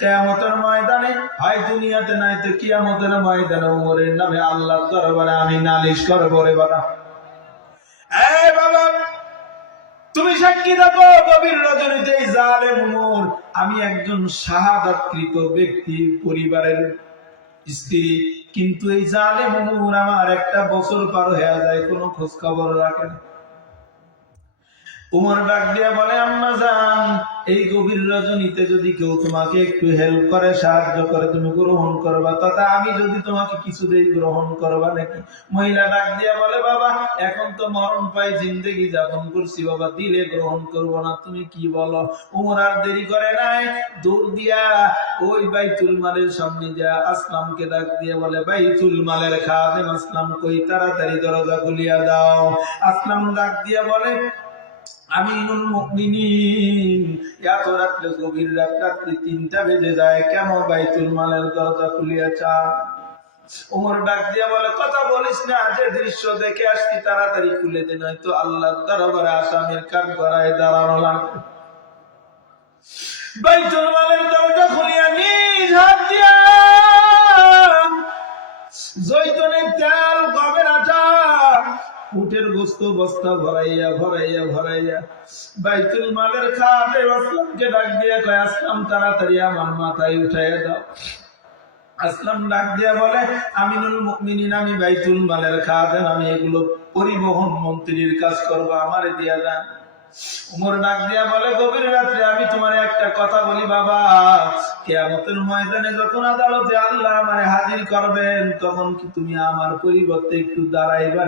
কিয়ামতের ময়দানে, হয় দুনিয়াতে নাই তো কিয়ামতের ময়দানে উমরের নামে আল্লাহর দরবারে আমি নালিশ করব রে বাবা। এই বাবা, তুমি সাক্ষী রাখো, গভীর রজনীতে জালেম উমর, আমি একজন শাহাদাতকৃত ব্যক্তি পরিবারের স্ত্রী। কিন্তু এই জালেম উমর আমার একটা বছর পার হয়ে যায়, কোনো খোঁজ খবর রাখে না। উমর ডাক দিয়া বলে, আম্মা জান, এই গভীর রজনীতে যদি কেউ তোমাকে একটু হেল্প করে, সাহায্য করে, তুমি গ্রহণ করবা, তথা আমি যদি তোমাকে কিছু দেই, গ্রহণ করবা নাকি? মহিলা ডাক দিয়া বলে, বাবা এখন তো মরণ পাই, জিন্দেগি যাপন করছি বাবা, দিলে গ্রহণ করব না, তুমি কি বলো? উমর আর দেরি করে নাই, দৌড় দিয়া ওই বাইতুল মালের সামনে যা আসলামকে ডাক দিয়া বলে, বাইতুল মালের খাদেম আসলাম কই, তাড়াতাড়ি দরজা খুলিয়া দাও। আসলাম ডাক দিয়া বলে, আমিনুল মুমিনিন, এত রাত্রে, গভীর রাত্রি 3টা বেজে যায়, কেন বাইতুল মালের দরজা খুলিয়া চান? ওমর ডাক দিয়া বলে, কথা বলিস না, যে দৃশ্য দেখে আসছি তাড়াতাড়ি খুলে দে, নয়তো আল্লাহর দরবারে আসামির কাঠ গড়ায় দাঁড়ানো লাগবে। বাইতুল মালের দরজা খুলিয়া নিজ হাত দিয়া জৈতুনের তেল, গমের আটা, উটের গোস্ত বস্তা ভরাইয়া ভরাইয়া ভরাইয়া বাইতুল মালের খাদেম আসলামকে ডাক দিয়া কয়, আসলাম তাড়াতাড়ি আমার মাথায় উঠাইয়া দাও। আসলাম ডাক দিয়া বলে, আমিনুল মুমিনিন, আমি বাইতুল মালের খাদেম, আমি এগুলো পরিবহন মন্ত্রীর কাজ করবো, আমারে দিয়া দেন। উমর ডাক দিয়া বলে, গভীর রাত্রে আমি তোমার একটা কথা বলি বাবা, কিয়ামতের ময়দানে যখন আদালতে আল্লাহ আমারে হাজির করবেন, তখন কি তুমি আমার পরিবর্তে একটু দাঁড়াইবা?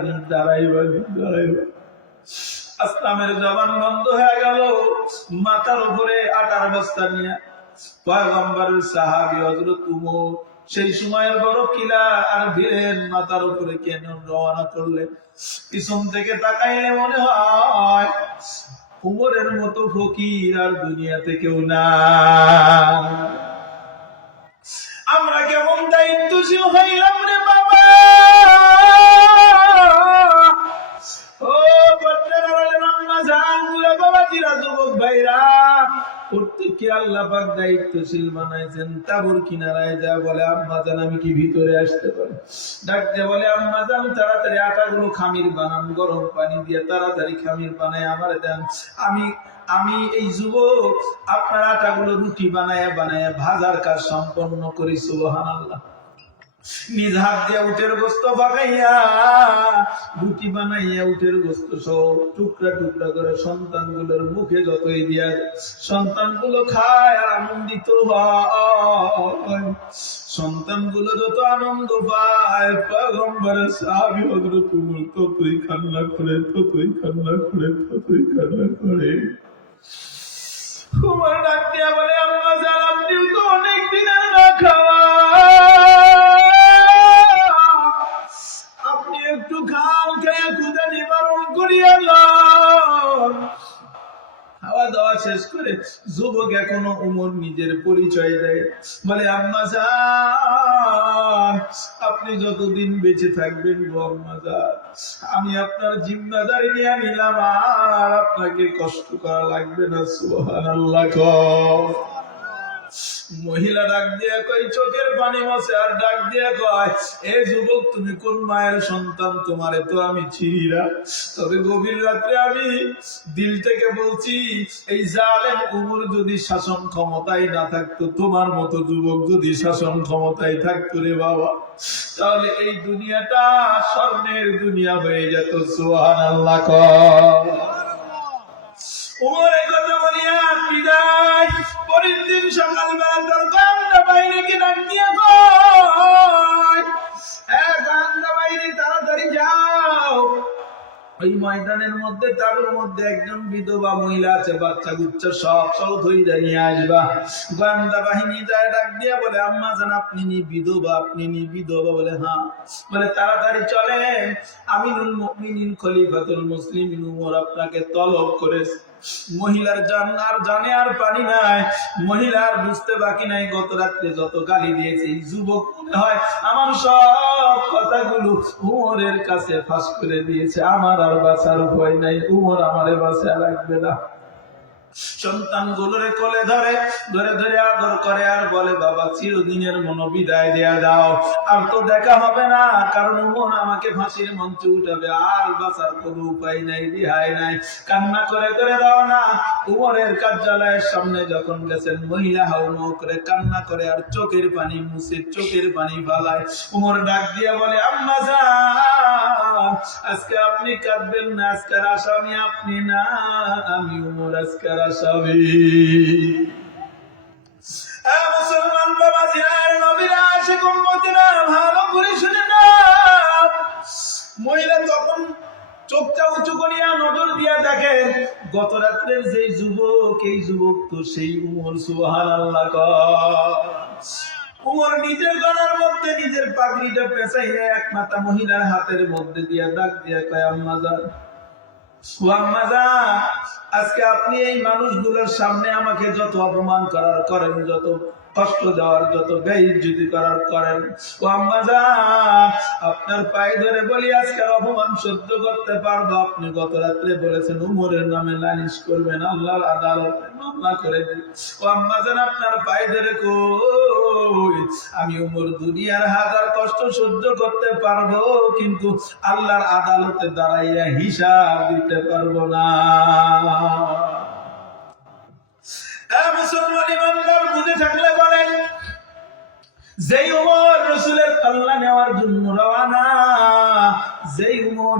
আসলামের জবান বন্ধ হয়ে গেল। মাথার উপরে আটার বস্তা নিয়ে পয়গম্বরের সাহাবী হযরত উমর সেই সময়ের বড় কিলা আর ভিড়ের মাথার উপরে কেন রওনা করলেন। পিছন থেকে তাকাইলে মনে হয় উমরের মতো ফকির আর দুনিয়াতে কেউ না। আমরা কেমন দায়িত্বশীল হইলাম রে বাবা। ও বাচ্চারা, আম্মা জান, বাবাজিরা, যুবক ভাইরা, প্রত্যেককে আল্লাহ পাক দায়িত্বশীল বানাইছেন। তাবুর কিনারায় যা বলে, আম্মা জান আমি কি ভিতরে আসতে পারি? ডাকতে বলে, আম্মা জান তাড়াতাড়ি আটাগুলো খামির বানান, গরম পানি দিয়ে তাড়াতাড়ি খামির বানায় আমার দেন। আমি এই যুবক আপনার আটাগুলো রুটি বানায়া বানায়া ভাজার কাজ সম্পন্ন করি। সুবহানাল্লাহ। নিজ হাত দিয়া উটের গোস্ত পাকাইয়া রুটি বানাইয়া উটের গোস্ত সব টুকরা টুকরা করে সন্তানগুলোর মুখে যতই দিয়া, সন্তানগুলো খায় আর আনন্দিত হয়। সন্তানগুলো যত আনন্দ পায়, পয়গম্বরের সাহাবী হযরত উমর ততই কান্না করে, ততই কান্না করে, ততই কান্না করে। উমর ডাক দিয়া বলে, আম্মা জান আপনিও তো অনেক দিনের না খাওয়া, আপনি একটু খাল খেয়ে ক্ষুধা নিবারণ করিয়া লন। খাওয়া দাওয়া শেষ করে যুবক এখনো উমর নিজের পরিচয় দেয়, বলে, আম্মা জান আপনি যতদিন বেঁচে থাকবেন গো আম্মা জান, আমি আপনার জিম্মাদারি নিয়ে নিলাম, আর আপনাকে কষ্ট করা লাগবে না। সুবহানাল্লাহ। মহিলা ডাক দিয়া কয়, চোখের পানি মোছে আর ডাক দিয়া কয়, এ যুবক তুমি কোন মায়ের সন্তান? তোমারে তো আমি চিনি না, তবে গভীর রাত্রে আমি দিল থেকে বলছি, এই জালেম উমর যদি শাসন ক্ষমতায় না থাকতো, তোমার মতো যুবক যদি শাসন ক্ষমতায় থাকতো রে বাবা, তাহলে এই দুনিয়াটা স্বর্ণের দুনিয়া হয়ে যেত। সুবহানাল্লাহ। উমর এই কথা বলিয়া বিদায়। পরের দিন সকালবেলা তার গোয়েন্দা বাহিনীকে ডাক দিয়া কয়, গোয়েন্দা বাহিনী তাড়াতাড়ি যাও, ওই ময়দানের মধ্যে তাদের মধ্যে একজন বিধবা মহিলা আছে, বাচ্চা গুচ্চা সব ধইরা নিয়ে আসবা। গোয়েন্দা বাহিনী যায়, ডাক দিয়া বলে, আম্মা জান আপনি নি বিধবা? আপনি নি বিধবা? বলে হ্যাঁ। বলে, তাড়াতাড়ি চলেন, আমিনুল মুমিনিন খলিফাতুল মুসলিমিন উমর আপনাকে তলব করেছে। মহিলার জানে আর পানি নাই, মহিলার বুঝতে বাকি নাই গত রাত্রে যত গালি দিয়েছে এই যুবক মনে হয় আমার সব কথাগুলো উমরের কাছে ফাঁস করে দিয়েছে, আমার আর বাঁচার উপায় নাই, উমর আমারে বাঁচা রাখবে না। সন্তানগুলোরে কোলে ধরে ধরে ধরে আদর করে আর বলে, বাবা চিরদিনের মনোবিদায় দেয়া দাও, আর তো দেখা হবে না, কারণ উমর আমাকে ফাঁসির মঞ্চে উঠাবে, আর বাঁচার কোনো উপায় নাই, রিহাই নাই। কান্না করে করে দাও না। উমরের কার্যালয়ের সামনে যখন গেছেন, মহিলা হাউমাউ করে কান্না করে আর চোখের পানি মুছে, চোখের পানি ফালায়। উমর ডাক দিয়া বলে, আম্মা জান, আজকে আপনি কাঁদবেন না, আজকের আসামি আপনি না, আমি উমর আজকের আসামি। মুসলমান বাবাজিরা, নবীরা, আশিক উম্মতিরা, ভালো করে শুনে না। মহিলা তখন চোখটা উঁচু করিয়া নজর দিয়া দেখে গত রাত্রের যে যুবক, এই যুবক তো সেই উমর। সুবহানাল্লাহ। উমর নিজের গলার মধ্যে নিজের পাগড়িটা পেঁচাইয়া একমাত্র মহিলার হাতের মধ্যে দিয়া ডাক দিয়া কয়, আম্মা জান, আম্মা জান, আজকে আপনি এই মানুষগুলোর সামনে আমাকে যত অপমান করেন, যত কষ্ট দেওয়ার, যত বেইজ্জতি করার করেন, ও আম্মা জান, আপনার পায়ে ধরে বলি আজকের অপমান সহ্য করতে পারবো। আপনি গত রাত্রে বলেছেন উমরের নামে নালিশ করবেন, আল্লাহর আদালতে মামলা করে দেন। ও আম্মা জান, আপনার পায়ে ধরে কই, আমি উমর দুনিয়ার হাজার কষ্ট সহ্য করতে পারবো, কিন্তু আল্লাহর আদালতে দাঁড়াইয়া হিসাব দিতে পারবো না। মুসলমান ইমানদার বুঝে থাকলে বলেন, যেই উমর রাসূলের কল্যাণ নেওয়ার জন্য রওনা, যেই উমর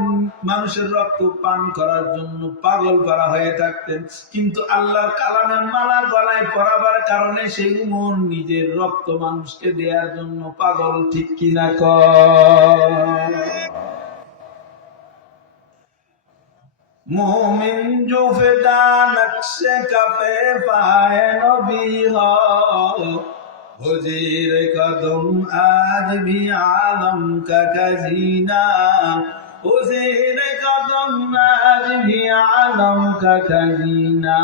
মানুষের রক্ত পান করার জন্য পাগল করা হয়ে থাকতেন, কিন্তু আল্লাহর কালামের মালা গলায় পরাবার কারণে সেই উমর নিজের রক্ত মানুষকে দেওয়ার জন্য পাগল, ঠিক কিনা কর? मोमिन जो फिदा नक्शे कफे पाए नबी हो, हुजीर कदम आज भी आलम का खजीना, हुजीर कदम आज भी आलम का खजीना,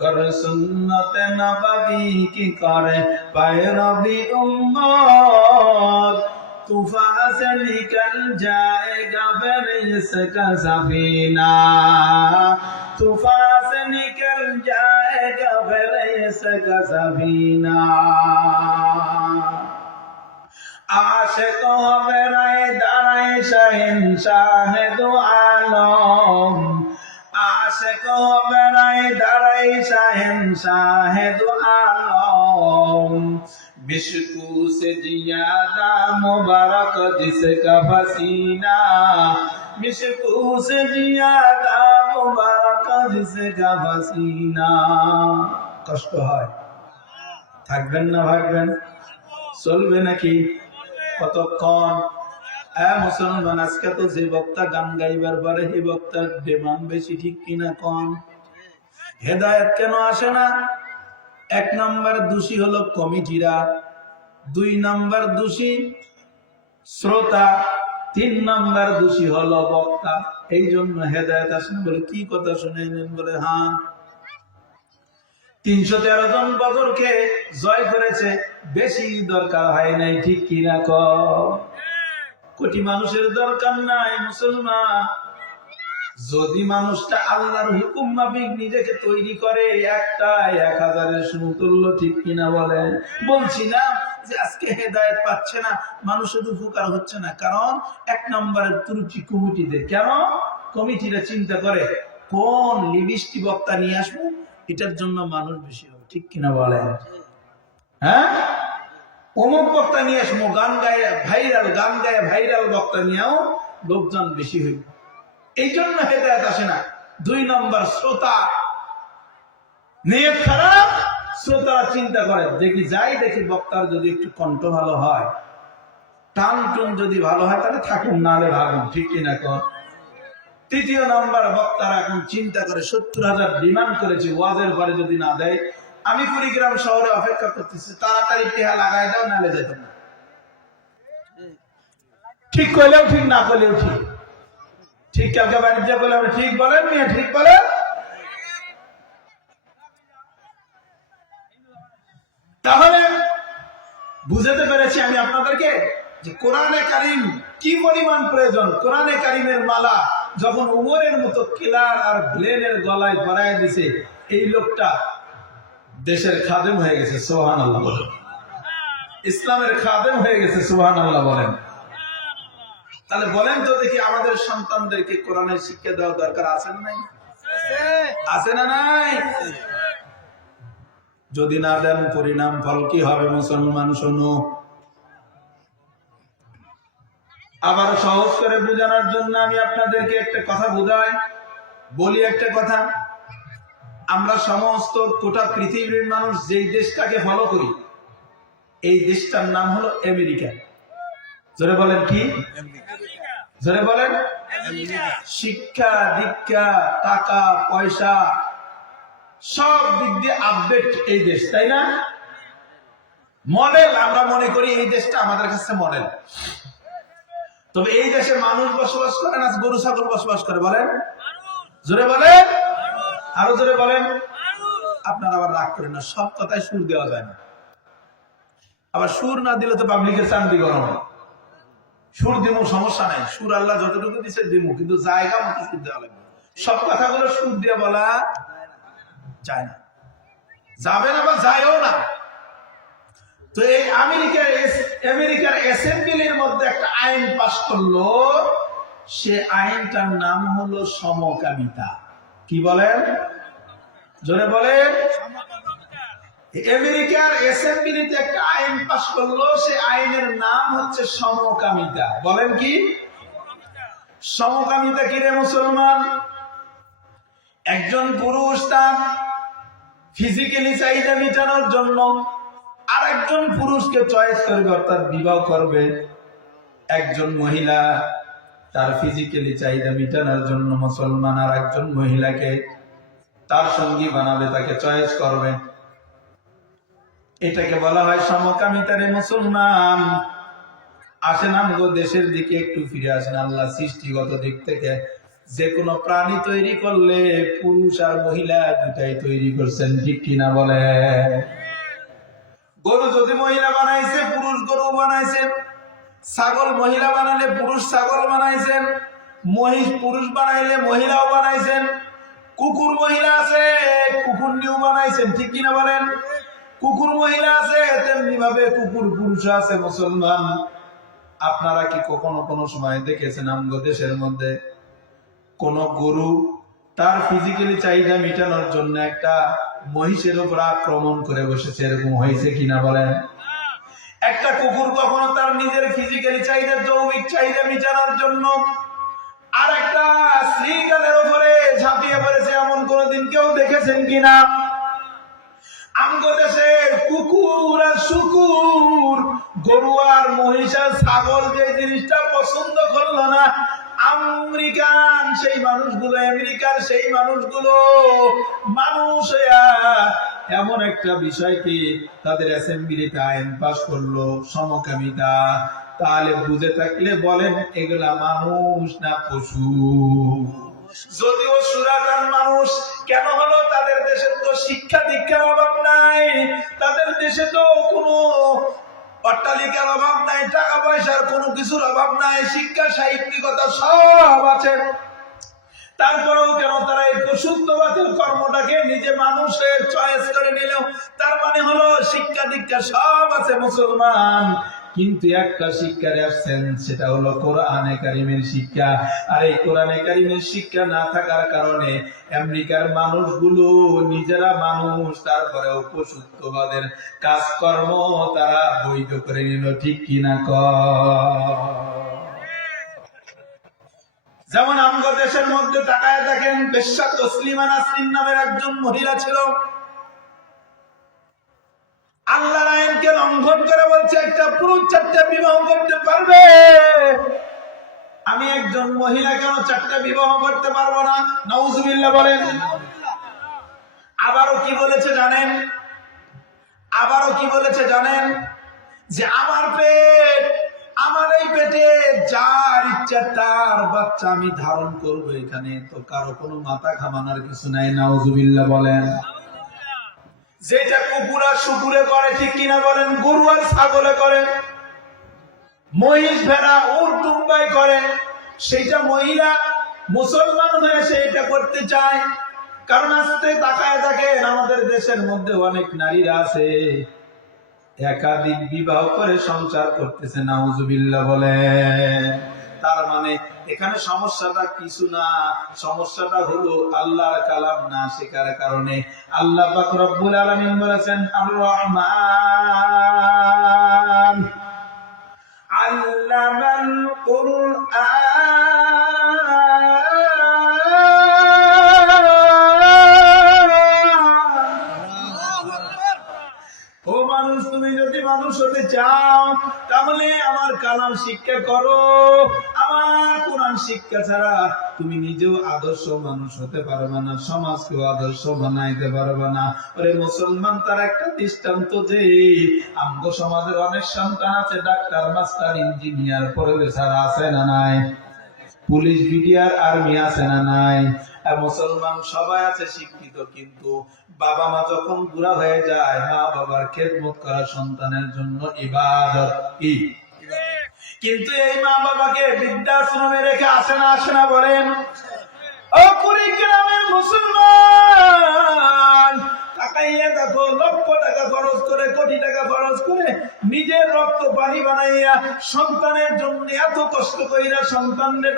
कर सुन्नत नबवी की करे पैरवी उम्मत, तूफान से निकल जाएगा फिर इसका सफीना, तूफान से निकल जाएगा फिर इसका सफीना। आशिकों मेरा दाए शहंशाह दो आलम, आशिकों मेरा दाए शहंशाह दो आलम, मिशकू से जियादा मुबारक जिसका पसीना, मिशकू से जियादा मुबारक जिसका पसीना। কষ্ট হয়, থাকবেন না ভাগবেন, চলবে নাকি কতক্ষণ? মুসলমান, আজকে তো যে বক্তা গান গাইবার পারে এই বক্তার ডিমান্ড বেশি, ঠিক কিনা কন? হেদায়েত কেন আসে না? এক নাম্বার দোষী হলো কমিটিরা, দুই নাম্বার দোষী শ্রোতা, তিন নাম্বার দোষী হলো বক্তা। এই জন্য হেদায়েত আসেন। বলে কি কথা শুনাইলেন? বলে হ্যাঁ, 313 জন বদরকে জয় করেছে, বেশি দরকার হয় নাই, ঠিক কিনা কোটি মানুষের দরকার নাই। মুসলমান, যদি মানুষটা আল্লাহর হুকুম মাফিক নিজেকে তৈরি করে, একটা 1000-এর সমতুল্য, ঠিক কিনা বলেন? বলছি না যে আজকে হেদায়েত পাচ্ছে না, মানুষের উপকার হচ্ছে না, কারণ এক নম্বরের ত্রুটি কমিটিদের। কেন? কমিটিরা চিন্তা করে কোন লিবিষ্টি বক্তা নিয়ে আসবো, এটার জন্য মানুষ বেশি হবে, ঠিক কিনা বলেন? হ্যাঁ, অমুক বক্তা নিয়ে আসবো, গান গায়ে ভাইরাল বক্তা নিয়েও লোকজন বেশি হইবে, এই জন্য হেদায়েত আসে না। দুই নম্বর শ্রোতা, নিয়ত খারাপ, শ্রোতারা চিন্তা করে দেখি বক্তার যদি একটু কণ্ঠ ভালো হয়, টান টুন যদি ভালো হয়, তাহলে থাকুন, নাহলে ভাগুন, ঠিক কিনা কর? তৃতীয় নম্বর, বক্তারা এখন চিন্তা করে 70,000 ডিমান্ড করেছে, ওয়াজের পরে যদি না দেয়, আমি কুড়িগ্রাম শহরে অপেক্ষা করতেছি, তাড়াতাড়ি টেহা লাগাই দাও, নাহলে যেত না। ঠিক করলেও ঠিক, না করলেও ঠিক। ঠিক কালকে বাণিজ্য বলে আপনি ঠিক বলেন, মিয়া ঠিক বলেন। তাহলে বুঝতে পেরেছি আমি আপনাদেরকে যে কোরআনে কারিম কি পরিমাণ প্রয়োজন। কোরআনে কারিমের মালা যখন উমরের মতো কিলার আর ব্লেনের গলায় ভরায় দিছে, এই লোকটা দেশের খাদেম হয়ে গেছে, সুবহানাল্লাহ বলেন। ইসলামের খাদেম হয়ে গেছে, সুবহানাল্লাহ বলেন। তাহলে বলেন তো দেখি, আমাদের সন্তানদেরকে কোরআনের শিক্ষা দেওয়া দরকার আছে না নাই? আছে না নাই? যদি না দেন পরিণাম ফল কি হবে মুসলমান শোনো। আবার সহজ করে বোঝানোর জন্য আমি আপনাদেরকে একটা কথা বলি একটা কথা। আমরা সমস্ত গোটা পৃথিবীর মানুষ যেই দেশটাকে ফলো করি, এই দেশটার নাম হলো আমেরিকা। জোরে বলেন কি? জোরে বলেন। শিক্ষা দীক্ষা টাকা পয়সা সব দিক দিয়ে আপডেট এই দেশ, তাই না? মডেল। আমরা মনে করি এই দেশটা আমাদের কাছে মডেল। তবে এই দেশে মানুষ বসবাস করে না গরু ছাগল বসবাস করে? বলেন, জোরে বলেন, আরো জোরে বলেন। আপনারা আবার রাগ করেন না, সব কথায় সুর দেওয়া যায় না। আবার সুর না দিলে তো পাবলিকের চান্দি গরম। সুর দিমু, সমস্যা নাই, সুর আল্লাহ যতটুকু দিচ্ছে দিমু, কিন্তু জায়গা মতো সুর দেওয়া লাগবে। সব কথাগুলো সুর দিয়ে বলা যায় না, যাবে না বা যায়ও না। তো এই আমেরিকার অ্যাসেম্বলির মধ্যে একটা আইন পাস করলো, সে আইনটার নাম হলো সমকামিতা। কি বলেন? জোরে বলেন। আমেরিকার অ্যাসেম্বলিতে একটা আইন পাস করলো, সে আইনের নাম হচ্ছে সমকামিতা। বলেন কি? সমকামিতা কি রে মুসলমান? একজন পুরুষ তার ফিজিক্যালি চাহিদা মেটানোর জন্য আর একজন পুরুষকে চয়েস করবে, অর্থাৎ বিবাহ করবে। একজন মহিলা তার ফিজিক্যালি চাহিদা মেটানোর জন্য মুসলমান আর একজন মহিলাকে তার সঙ্গী বানাবে, তাকে চয়েস করবে। এটাকে বলা হয় সমকামিতা রে মুসলমান। আসেন আমগো দেশের দিকে একটু ফিরে আসেন। আল্লাহ সৃষ্টিগত দিক থেকে যে কোনো প্রাণী তৈরি করলে পুরুষ আর মহিলা দুটাই তৈরি করছেন, ঠিক কিনা বলে? গরু যদি মহিলা বানাইছে, পুরুষ গরু বানাইছেন। ছাগল মহিলা বানালে পুরুষ ছাগল বানাইছেন। মহিষ পুরুষ বানাইলে মহিলাও বানাইছেন। কুকুর মহিলা আছে, কুকুর নিউ বানাইছেন, ঠিক কিনা বলেন? কুকুর মহিলা আছে, তেমনি ভাবে কুকুর পুরুষ আছে। মুসলমান, আপনারা কি কখনো কোনো সময় দেখেছেন আমগো দেশের মধ্যে কোন গরু তার ফিজিক্যালি চাহিদা মেটানোর জন্য একটা মহিষের উপর আক্রমণ করে বসেছে? এরকম হয়েছে কিনা বলেন? একটা কুকুর কখনো তার নিজের ফিজিক্যালি চাহিদা, যৌবিক চাহিদা মেটানোর জন্য আর একটা শ্রীকালের উপরে ঝাঁপিয়ে পড়েছে? এমন কোনদিন কেউ দেখেছেন কিনা? আমগো দেশে কুকুর আর শুকুর, গরু আর মহিষ আর ছাগল যে জিনিসটা পছন্দ করলো না, আমেরিকার সেই মানুষগুলো মানুষ এমন একটা বিষয়কে তাদের অ্যাসেম্বলিতে আইন পাস করলো, সমকামিতা। তাহলে বুঝে থাকলে বলেন, এগুলা মানুষ না পশু? যদিও সুরাকান মানুষ কেন হলো? তাদের দেশে তো শিক্ষা দীক্ষার অভাব নাই, তাদের দেশে তো কোনো অট্টালিকার অভাব নাই, টাকা পয়সার কোনো কিছুর অভাব নাই, শিক্ষা সাহিত্যিকতা সব আছে। তারপরেও কেন তারা এই পশুত্ববাদের কর্মটাকে নিজে মানুষের চয়েস করে নিল? তার মানে হলো শিক্ষা দীক্ষা সব আছে মুসলমান, কিন্তু একটা শিক্ষার অ্যাবসেন্স, সেটা হলো কোরআনে কারিমের শিক্ষা। আর এই কোরআনে কারিমের শিক্ষা না থাকার কারণে আমেরিকার মানুষগুলো নিজেরা মানুষ, তারপরেও পশুত্ববাদের কাজকর্ম তারা বৈধ করে নিল, ঠিক কিনা যেমন আমগো দেশের মধ্যে তাকায় দেখেন, বেশ্যা তসলিমা নাসরিন নামের একজন মহিলা ছিল। আল্লাহর আইনকে লঙ্ঘন করে বলছে একটা পুরুষ 4টা বিবাহ করতে পারবে। আমি একজন মহিলা কেন 4টা বিবাহ করতে পারবো না? নাউজুবিল্লাহ বলেন। আবারও কি বলেছে জানেন? যে আমার এই পেটে যার ইচ্ছা তার বাচ্চা আমি ধারণ করব, এখানে তো কারো কোনো মাথা ঘামানোর কিছু নাই। নাউজুবিল্লাহ বলেন। যেটা কুকুর আর শুকুরে করে, ঠিক কিনা বলেন? গরু আর ছাগলে করে, মহিষ ভেড়া উট দুম্বাই করে, সেইটা মহিলা মুসলমান হয়ে সেইটা করতে চায়। কারণ আজকে তাকায় দেখেন, আমাদের দেশের মধ্যে অনেক নারীরা আছে একাধিক বিবাহ করে সংসার করতেছে। নাউজুবিল্লাহ বলে। তার মানে এখানে সমস্যাটা কিছু না, সমস্যাটা হলো আল্লাহর কালাম না শেখার কারণে। আল্লাহ পাক রব্বুল আলামিন বলেছেন আর রহমান আল্লামাল ও মানুষ, তুমি যদি মানুষ হতে চাও তাহলে আমার কালাম শিক্ষা করো। আমার কোরআন শিক্ষা ছাড়া তুমি নিজেও আদর্শ মানুষ হতে পারবে না, সমাজকেও আদর্শ বানাইতে পারবে না। ওরে মুসলমান, তার একটা দৃষ্টান্ত যে আমগো সমাজের অনেক সন্তান আছে ডাক্তার, মাস্টার, ইঞ্জিনিয়ার, প্রফেসর আছে না নাই? পুলিশ, বিডিআর, আর্মি আছে না নাই? মুসলমান সবাই আছে শিক্ষিত, কিন্তু বাবা মা যখন বুড়া হয়ে যায়, মা বাবার খেদমত করা সন্তানের জন্য ইবাদত। কিন্তু এই মা বাবাকে বৃদ্ধাশ্রমে রেখে আসে না বলেন? ও কুড়িগ্রামের মুসলমান, তাকাইয়া দেখো, লক্ষ টাকা খরচ করে, কোটি টাকা খরচ করে, নিজের রক্ত পানি বানাইয়া সন্তানের জন্য এত কষ্ট কইরা সন্তানদের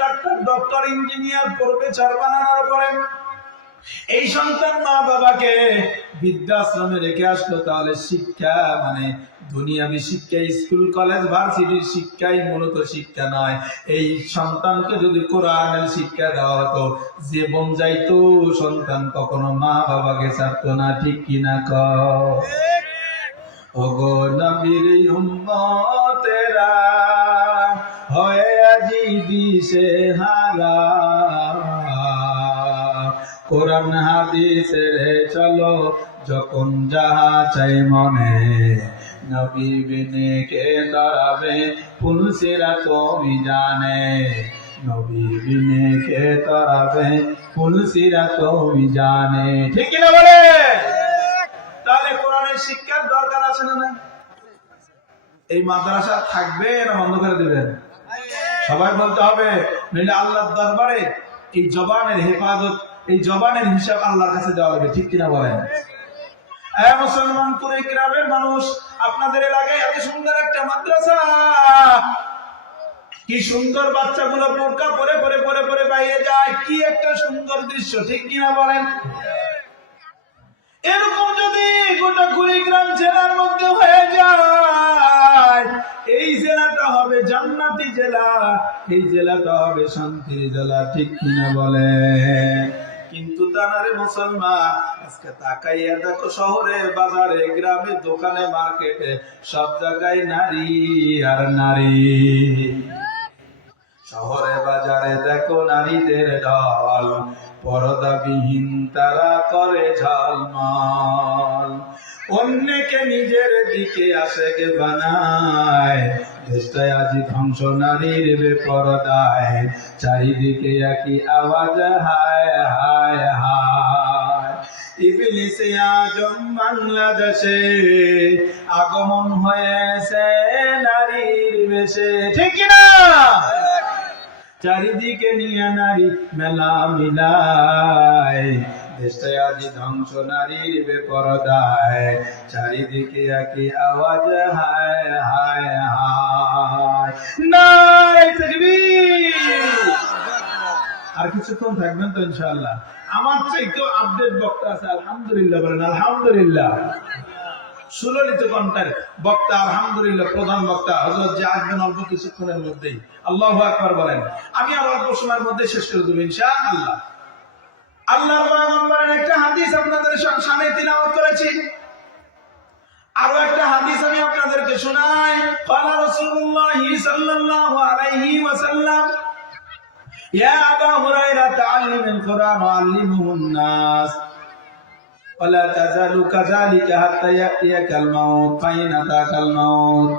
ডক্টর, ইঞ্জিনিয়ার, প্রফেসর বানানোর পরে এই সন্তান মা বাবাকে বৃদ্ধাশ্রমে রেখে আসলো। তাহলে শিক্ষা মানে দুনিয়াবি শিক্ষা, স্কুল কলেজ ভার্সিটির শিক্ষাই মূলত শিক্ষা নয়। এই সন্তানকে যদি কোরআনের শিক্ষা দেওয়া হতো, জীবন যাইতো, সন্তান কখনো মা বাবাকে ছাড়তো না। ঠিক কিনা কও? ওগো নবীর উম্মতেরা হয়ে আজি দিশে হারা, কোরআন হাদিসের চলো যখন যাহা চাই মনে, নবী বিনে কে তরাবে ফুলসিরাত মিজানে, নবী বিনে কে তরাবে ফুলসিরাত মিজানে। ঠিক কিনা বলে? তাহলে কোরআনের শিক্ষার দরকার আছে না? এই মাদ্রাসা থাকবে না বন্ধ করে দিবেন? সবাই বলতে হবে, নইলে আল্লাহর দরবারে এই জবানের হেফাজত, এই জবানের হিসাব আল্লাহর কাছে দেওয়া হবে। ঠিক কিনা বলেন? মুসলমান, কুড়িগ্রামের মানুষ, আপনাদের এলাকায় এত সুন্দর একটা মাদ্রাসা, কি সুন্দর বাচ্চাগুলো বোরকা পরে পরে পরে পরে বাইরে যায়, কি একটা সুন্দর দৃশ্য। ঠিক কিনা বলেন? এরকম যদি গোটা কুড়িগ্রাম জেলার মধ্যে হয়ে যায়, এই জেলাটা হবে জান্নাতি জেলা, এই জেলাটা হবে শান্তির জেলা। ঠিক কিনা বলেন? কিন্তু তানারে মুসলমান, আজকে তাকাইয়া দেখো, শহরে, বাজারে, গ্রামে, দোকানে, মার্কেটে, সব জায়গায় নারী আর নারী। শহরে বাজারে দেখো নারীদের ঢল, পর্দাবিহীন তারা করে ঝলমল, অন্যকে নিজের দিকে আশেকে বানায়। দেশটায় আজি ধ্বংস নারীর বেপরদায়, চারিদিকে একই আওয়াজ হায় হায় হায়। ইবলিসে আজম বাংলাদেশে আগমন হয়েছে নারীর বেশে। ঠিক না? চারিদিকে নিয়ে নারী মেলা মিলায়, দেশটায় আজি ধ্বংস নারীর বেপরদায়, চারিদিকে একই আওয়াজ হায় হায় হায়। নারে তাকবীর! আর কিছুক্ষণ থাকবেন তো ইনশাআল্লাহ। আমার চাইতেও আপডেট বক্তা আছে, আলহামদুলিল্লাহ বলেন। আলহামদুলিল্লাহ। সুললিত কণ্ঠের বক্তা, আলহামদুলিল্লাহ, প্রধান বক্তা হযরত যে আসবেন অল্প কিছুক্ষণের মধ্যেই। আল্লাহু আকবার বলেন। আমি আর অল্প সময়ের মধ্যে শেষ করে দেব ইনশাআল্লাহ। আল্লাহর পয়গম্বরের একটা হাদিস আপনাদের সামনে তিলাওয়াত করেছি, আরো একটা হাদিস আমি আপনাদেরকে শোনাই। ক্বালা রাসূলুল্লাহ সাল্লাল্লাহু আলাইহি ওয়াসাল্লাম, ইয়া আবা হুরায়রা তাআল্লিমুল কুরআন ওয়া আল্লিমুহুন নাস, ولا تزال كذلك حتى يأتيك الموت فإن أتاك الموت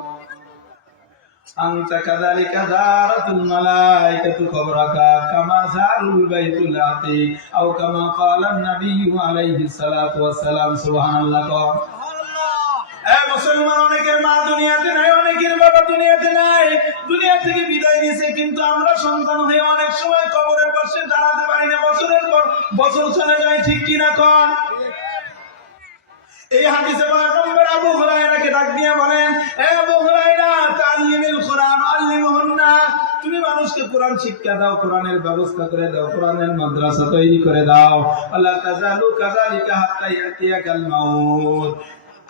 أنت كذلك زارت الملائكة قبرك كما زاروا البيت العتيق أو كما قال النبي عليه الصلاة والسلام. سبحان الله. মুসলমান, অনেকের মা দুনিয়াতে নাই, অনেকের বাবা দুনিয়াতে নাই, দুনিয়া থেকে বিদায় নিয়েছে, কিন্তু আমরা সন্তান হয়ে অনেক সময় কবরের পাশে দাঁড়াতে পারি না, বছরের পর বছর চলে যায়। ঠিক কিনা কন? এই হাদিসে পয়গম্বর আবু হুরায়রাকে ডাক দিয়ে বলেন, হে আবু হুরায়রা, তাআল্লিমুল কুরআন আল্লিমুহুন নাস, তুমি মানুষকে কোরআন শিক্ষা দাও, কোরআনের ব্যবস্থা করে দাও, কোরআনের মাদ্রাসা তৈরি করে দাও। আল্লাহ তাজালু কাযালিকা হাত্তা ইয়াতিয়াকাল মাউত।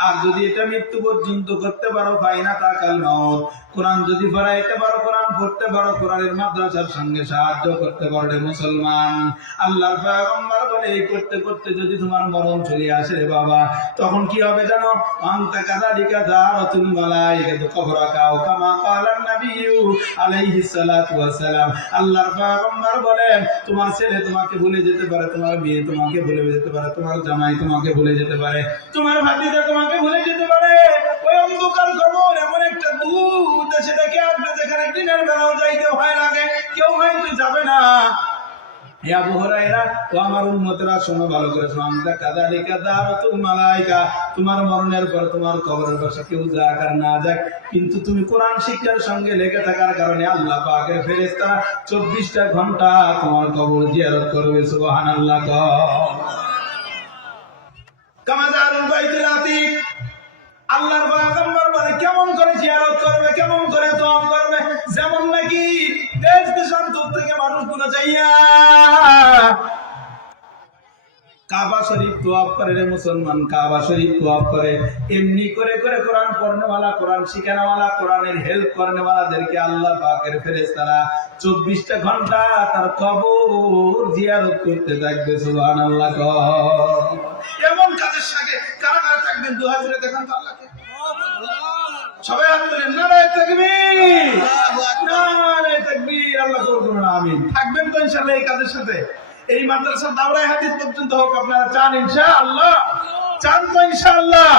আর যদি এটা মৃত্যু পর্যন্ত করতে পারো, ফাইনা তাকাল মাউত, কোরআন যদি পড়াইতে পারো, কোরআন পড়তে পারো, কোরআনের মাদ্রাসার সঙ্গে সাহায্য করতে পারো রে মুসলমান। আল্লাহর পয়গম্বর বলে এই করতে করতে যদি তোমার মরণ চলে আসে রে বাবা, তখন কি হবে জানো? আনতা কাযালিকা দারাতুল মালাইকাতু কবরাকা ওয়া কামা ক্বালান নাবিয়্যু আলাইহিস সালাতু ওয়াস সালাম। আল্লাহর পয়গম্বর বলেন তোমার ছেলে তোমাকে ভুলে যেতে পারে, তোমার মেয়ে তোমাকে ভুলে যেতে পারে, তোমার জামাই তোমাকে ভুলে যেতে পারে, তোমার ভাতিজা তোমাকে ভুলে যেতে পারে। ওই অন্ধকার কবর এমন একটা দূর দেশে দেখে আসবে যেখানে দিনের বেলাও যাইতে ভয় লাগে, কেউ হয়তো যাবে না। হে আবু হুরায়রা, ও আমার উম্মতরা শোনো ভালো করে, আনতা কাযালিকা দারাতুল মালাইকা, তোমার মরণের পর তোমার কবরের পাশে কেউ যাক আর না যাক, কিন্তু তুমি কোরআন শিক্ষার সঙ্গে লেগে থাকার কারণে আল্লাহ পাকের ফেরেশতারা 24টা ঘন্টা তোমার কবর জিয়ারত করবে। সুবহানাল্লাহ। কামাজারুল বাইতুল আতিক, আল্লাহর পয়গম্বর বলে কেমন করে জিয়ারত করবে, কেমন করে তওয়াফ করবে? যেমন নাকি দেশ দেশান্তর থেকে মানুষগুলো যাইয়া কাবা শরীফ তওয়াফ করে রে মুসলমান, কাবা শরীফ তওয়াফ করে। এমনি করে করে কোরআন পড়নেওয়ালা, কোরআন শিখানোওয়ালা, কোরআনের হেল্প করনেওয়ালাদেরকে আল্লাহ পাকের ফেরেশতারা 24টা ঘন্টা তার কবর জিয়ারত করতে থাকবে। সুবহানাল্লাহ। এমন কাজের সাথে কারা কারা থাকবেন? 2000 দেখান তো আল্লাহকে। সবাই হাত তুলেন, নারায়ে তাকবীর, নারায়ে তাকবীর। আল্লাহ করুন আমিন। থাকবেন তো ইনশাআল্লাহ এই কাজের সাথে? এই মাদ্রাসার দাওরায়ে হাদিস পর্যন্ত হোক, আপনারা চান ইনশাআল্লাহ? চান তো ইনশাআল্লাহ?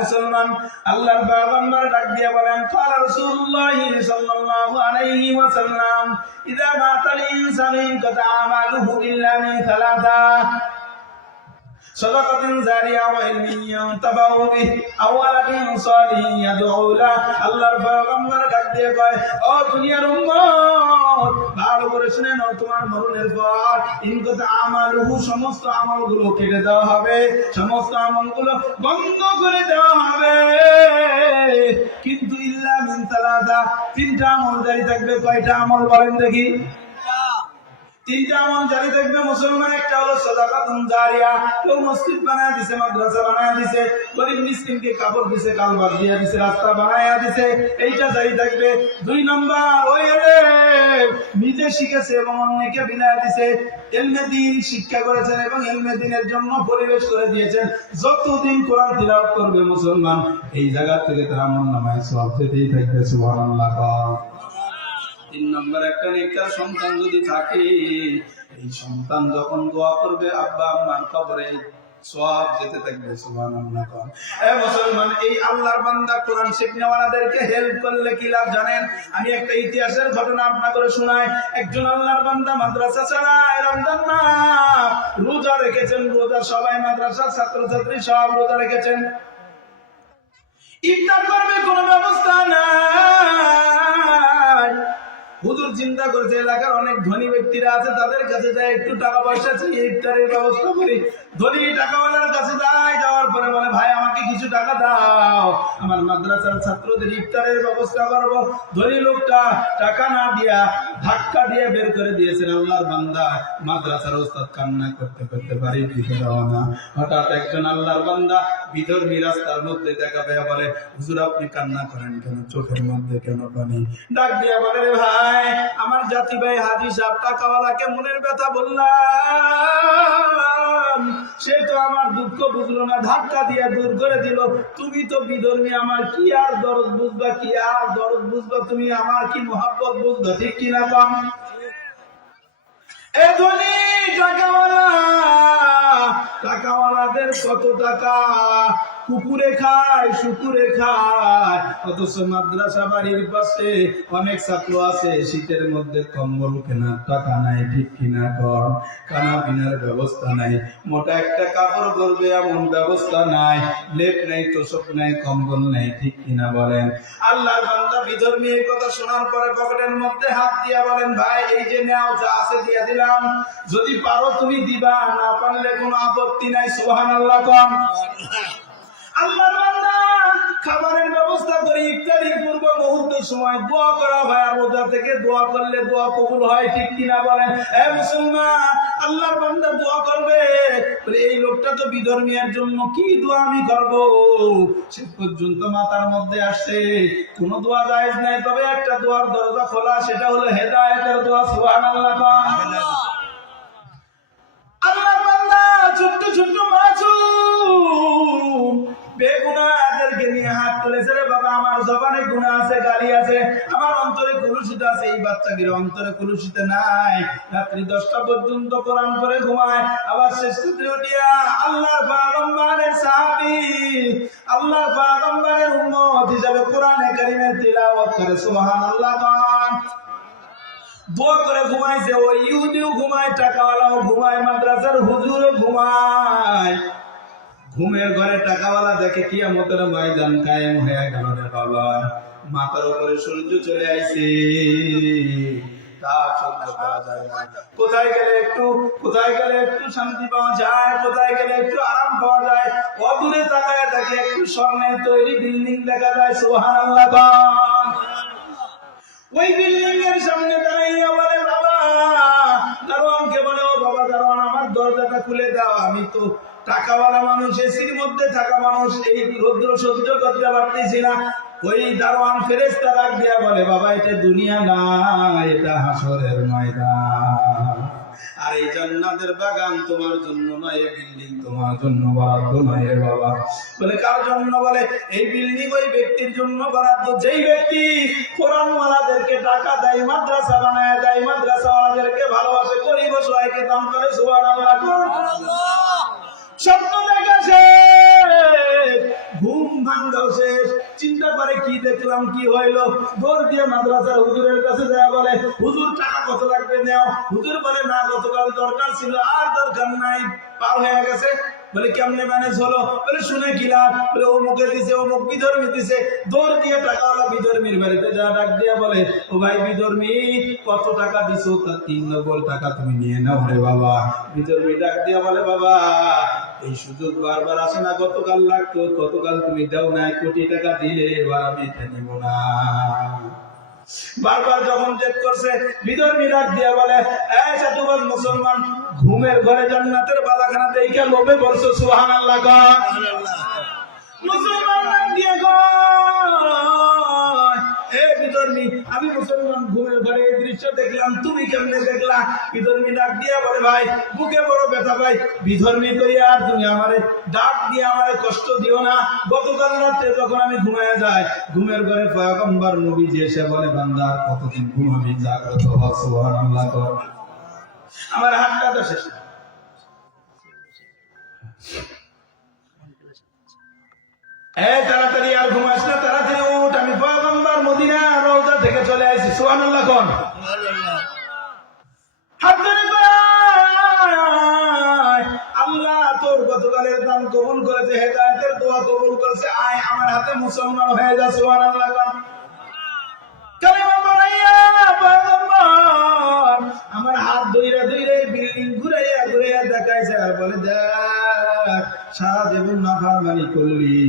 মুসলমান, আল্লাহর পয়গম্বর ডাক দিয়ে বলেন, ক্বালা রাসূলুল্লাহ সাল্লাল্লাহু আলাইহি ওয়াসাল্লাম, ইযা মাতাল ইনসানু ইনকাতা আমালুহু ইল্লা মিন সালাসা সাদাকাতিন জারিয়া ওয়া ইলমিন ইয়ানতাফাউ বিহি আও ওয়ালাদিন সালিহিন ইয়াদউ লাহু। আল্লাহর পয়গম্বর ডাক দিয়ে কয়, ও দুনিয়ার উম্মত, ভালো করে শুনে নাও, তোমার মরণের পর ইনকাতা আমালুহু, সমস্ত আমলগুলো কেটে দেওয়া হবে, সমস্ত আমলগুলো বন্ধ করে দেওয়া হবে, কিন্তু ইল্লা মিন সালাসা, 3টা আমল জারি থাকবে। কয়টা আমল বলেন দেখি? 3টা আমল জারি থাকবে মুসলমান। একটা হলো সাদাকাতুন জারিয়া, কেউ মসজিদ বানায় দিছে, মাদ্রাসা বানায় দিছে, গরিব মিসকিনকে কাপড় দিছে, কালবাস দিয়ে দিছে, রাস্তা বানায়া দিছে, এইটা জারি থাকবে। 2 নম্বর, ওই নিজে শিখেছে এবং অন্যকে বিলায় দিছে, ইলমে দ্বীন শিক্ষা করেছেন এবং ইলমে দ্বীনের জন্য পরিবেশ করে দিয়েছেন। যতদিন কোরআন তিলাওয়াত করবে মুসলমান, এই জায়গা থেকে তার আমলনামায় সওয়াব যেতেই থাকবে। সুবহানাল্লাহ। 3 নম্বর, একটা নেককার সন্তান যদি থাকে, এই সন্তান যখন দোয়া করবে আব্বা আম্মার কবরে, সওয়াব যেতে থাকবে। সুবহানাল্লাহ। মুসলমান, এই আল্লাহর বান্দা কোরআন শিখনেওয়ালাদেরকে হেল্প করলে কি লাভ জানেন? আমি একটা ইতিহাসের ঘটনা আপনাদের শোনাই। একজন আল্লাহর বান্দা মাদ্রাসা চালায়, রমজান মাস রোজা রেখেছেন, রোজা সবাই মাদ্রাসার ছাত্রছাত্রী সব রোজা রেখেছেন। ইফতার করবে কোনো ব্যবস্থা নাই। হুজুর চিন্তা করেছে এলাকার অনেক ধনী ব্যক্তিরা আছে, তাদের কাছে যায় একটু টাকা পয়সা চেয়ে ইফতারের ব্যবস্থা করি। ধনী টাকাওয়ালার কাছে যায়, যাওয়ার পরে বলে, ভাই আমাকে কিছু টাকা দাও, আমার মাদ্রাসার ছাত্রদের ইফতারের ব্যবস্থা করবো। ধনী লোকটা টাকা না দিয়া ধাক্কা দিয়ে বের করে দিয়েছেন। আল্লাহর বান্দা মাদ্রাসার ওস্তাদ কান্না করতে করতে বাড়ির দিকে রওনা। হঠাৎ একজন আল্লাহর বান্দা বিধর্মী রাস্তার মধ্যে দেখা পেয়ে বলে, হুজুর আপনি কান্না করেন কেন? চোখের মধ্যে কেন পানি? ডাক দিয়া বলে, রে ভাই, আমার জাতি ভাই হাজী সাহেব টাকাওয়ালাকে মনের ব্যথা বললাম, সে তো আমার দুঃখ বুঝলো না, ধাক্কা দিয়ে দূর করে দিল। তুমি তো বিধর্মী, আমার কি আর দরদ বুঝবা, কি আর দরদ বুঝবা, তুমি আমার কি মহব্বত বুঝবা, ঠিক কিনা কম? এ ধনী টাকাওয়ালা, টাকাওয়ালাদের কত টাকা, কুকুরে খায়, শুকুরে খায়, অথচ মাদ্রাসা বাড়ির পাশে অনেক ছাত্র আছে, শীতের মধ্যে কম্বল কেনার টাকা নাই, ঠিক কিনা কর? খানা পিনার ব্যবস্থা নাই, মোটা একটা কাপড় পরবে এমন ব্যবস্থা নাই, লেপ নাই, তোষক নাই, কম্বল নাই, ঠিক কিনা বলেন? আল্লাহর বান্দা বিধর্মী এই কথা শোনার পরে পকেটের মধ্যে হাত দিয়া বলেন, ভাই এই যে নাও, যা আছে দিয়ে দিলাম, যদি পারো তুমি দিবা, না পারলে কোনো আপত্তি নাই। সুবহানাল্লাহ। কম আল্লাহর বান্দা খাবারের ব্যবস্থা করে ইফতারির পূর্ব মুহূর্ত সময় দোয়া করা ভাই, রোজা থেকে দোয়া করলে দোয়া কবুল হয়, ঠিক কিনা বলেন? এ মুসলমান, আল্লাহর বান্দা দোয়া করবে, এই লোকটা তো বিধর্মীর জন্য কি দোয়া আমি করব? সে পর্যন্ত মাথার মধ্যে আসছে কোন দোয়া জায়েজ নাই, তবে একটা দোয়ার দরজা খোলা, সেটা হলো হেদায়েতের দোয়া। সুবহানাল্লাহ। আল্লাহর বান্দা ছোট্ট ছোট্ট মাসুম বেগুনাহদেরকে নিয়ে হাত তুলেছে, রে বাবা আমার জবানে গুনাহ আছে, গালি আছে, আমার অন্তরে কলুষিত আছে। এই বাচ্চাদের অন্তরে কলুষিত নাই, রাত্রি 10টা পর্যন্ত কোরআন পড়ে ঘুমায়, আবার শেষ রাত্রে উঠিয়া আল্লাহর পয়গম্বরের সাহাবী, আল্লাহর পয়গম্বরের উম্মত হিসেবে কোরআনে কারীমের তিলাওয়াত করে। সুবহানাল্লাহ। দোয়া করে ঘুমাইছে, ওই ইহুদিও ঘুমায়, টাকাওয়ালাও ঘুমায়, মাদ্রাসার হুজুরও ঘুমায়। ঘুমের ঘরে টাকাওয়ালা দেখে কিয়ামতের ময়দান কায়েম হয়ে গেল রে বাবা, মাথার উপরে সূর্য চলে আইছে, তা সহ্য করা যায় না। কোথায় গেলে একটু শান্তি পাওয়া যায়, কোথায় গেলে একটু আরাম পাওয়া যায়, অদূরে তাকায় তাকে একটু স্বর্ণের তৈরি বিল্ডিং দেখা যায়। সুবহানাল্লাহ। ওই বিল্ডিং এর সামনে দাঁড়াইয়া বলে, বাবা দারোয়ানকে বলে, ও বাবা দারোয়ান, আমার দরজাটা খুলে দাও, আমি তো টাকাওয়ালা মানুষ, এসির মধ্যে থাকা মানুষ, এই রৌদ্র সহ্য করতে পারতেছি না। ওই দারোয়ান ফেরেশতা ডাক দিয়া বলে, বাবা এটা দুনিয়া না, এটা হাসরের ময়দান, আর এই জান্নাতের বাগান তোমার জন্য নয়, এই বিল্ডিং তোমার জন্য বরাদ্দ নয় রে বাবা। বলে কার জন্য? বলে এই বিল্ডিং ওই ব্যক্তির জন্য বরাদ্দ যেই ব্যক্তি কোরআনওয়ালাদেরকে টাকা দেয়, মাদ্রাসা বানায় দেয়, মাদ্রাসাওয়ালাদেরকে ভালোবাসে, গরিব অসহায়কে দান করে। সুবহানাল্লাহ। স্বপ্ন দেখা শেষ, ঘুম ভাঙ্গাও শেষ, চিন্তা করে কি দেখলাম, কি হইল, দৌড় দিয়ে মাদ্রাসার হুজুরের কাছে যায়, বলে হুজুর টাকা কত লাগবে নেও। হুজুর বলে না, গতকাল দরকার ছিল, আর দরকার নাই, পার হয়ে গেছে। বলে কেমনে ম্যানেজ হলো? বলে শুনে কিলাম, বলে অমুকে দিছে, অমুক বিধর্মী দিছে। দৌড় দিয়ে টাকাওয়ালা বিধর্মীর বাড়িতে যা, ডাক দিয়া বলে, ও ভাই বিধর্মী, কত টাকা দিছো? তার 3 নকল টাকা তুমি নিয়ে নাও রে বাবা। বিধর্মী ডাক দিয়া বলে, বাবা এই সুযোগ বারবার আসে না, গতকাল লাগতো, গতকাল তুমি দাও নাই, কোটি টাকা দিলে, এবার আমি এটা নিব না। বারবার যখন চেক করছে, বিধর্মী ডাক দিয়া বলে, এই সাধুবাদ মুসলমান, ঘুমের ঘরে জান্নাতের বালাখানা দেখে লোভে পড়ছো। সুবহানাল্লাহ। মুসলমান ডাক দিয়া কয়, এ বিধর্মী, আমি মুসলমান, ঘুমের ঘরে এই দৃশ্য দেখলাম, তুমি কেমনে দেখলা? বিধর্মী ডাক দিয়া বলে, ভাই বুকে বড় ব্যথা পাই, বিধর্মী কইয়া আর তুমি আমারে ডাক দিয়ে আমারে কষ্ট দিও না। গতকাল রাতে যখন আমি ঘুমায় যাই, ঘুমের ঘরে পয়গম্বর নবীজি এসে বলে, বান্দা কতদিন ঘুমাবি, জাগ্রত হ। সুবহানাল্লাহ। আমার হাতটা তো শেষ, তাড়াতাড়ি আর ঘুমাস না, তাড়াতাড়ি উঠ, আমি পয়গম্বর মদিনা রওজা থেকে চলে আসি। সুবহানাল্লাহ। কোন হাত ধরে কয়, আল্লাহ তোর গতকালের দান কবুল করেছে, হেদায়েতের দোয়া কবুল করেছে, আয় আমার হাতে মুসলমান হয়ে যা। সুবহানাল্লাহ। কালিমা পড়াইয়া পয়গম্বর আমার হাত ধইরা ধইরা বিল্ডিং ঘুরাইয়া দেখাইছে, আর বলে, দেখ সারা জীবন নাফরমানি করলি,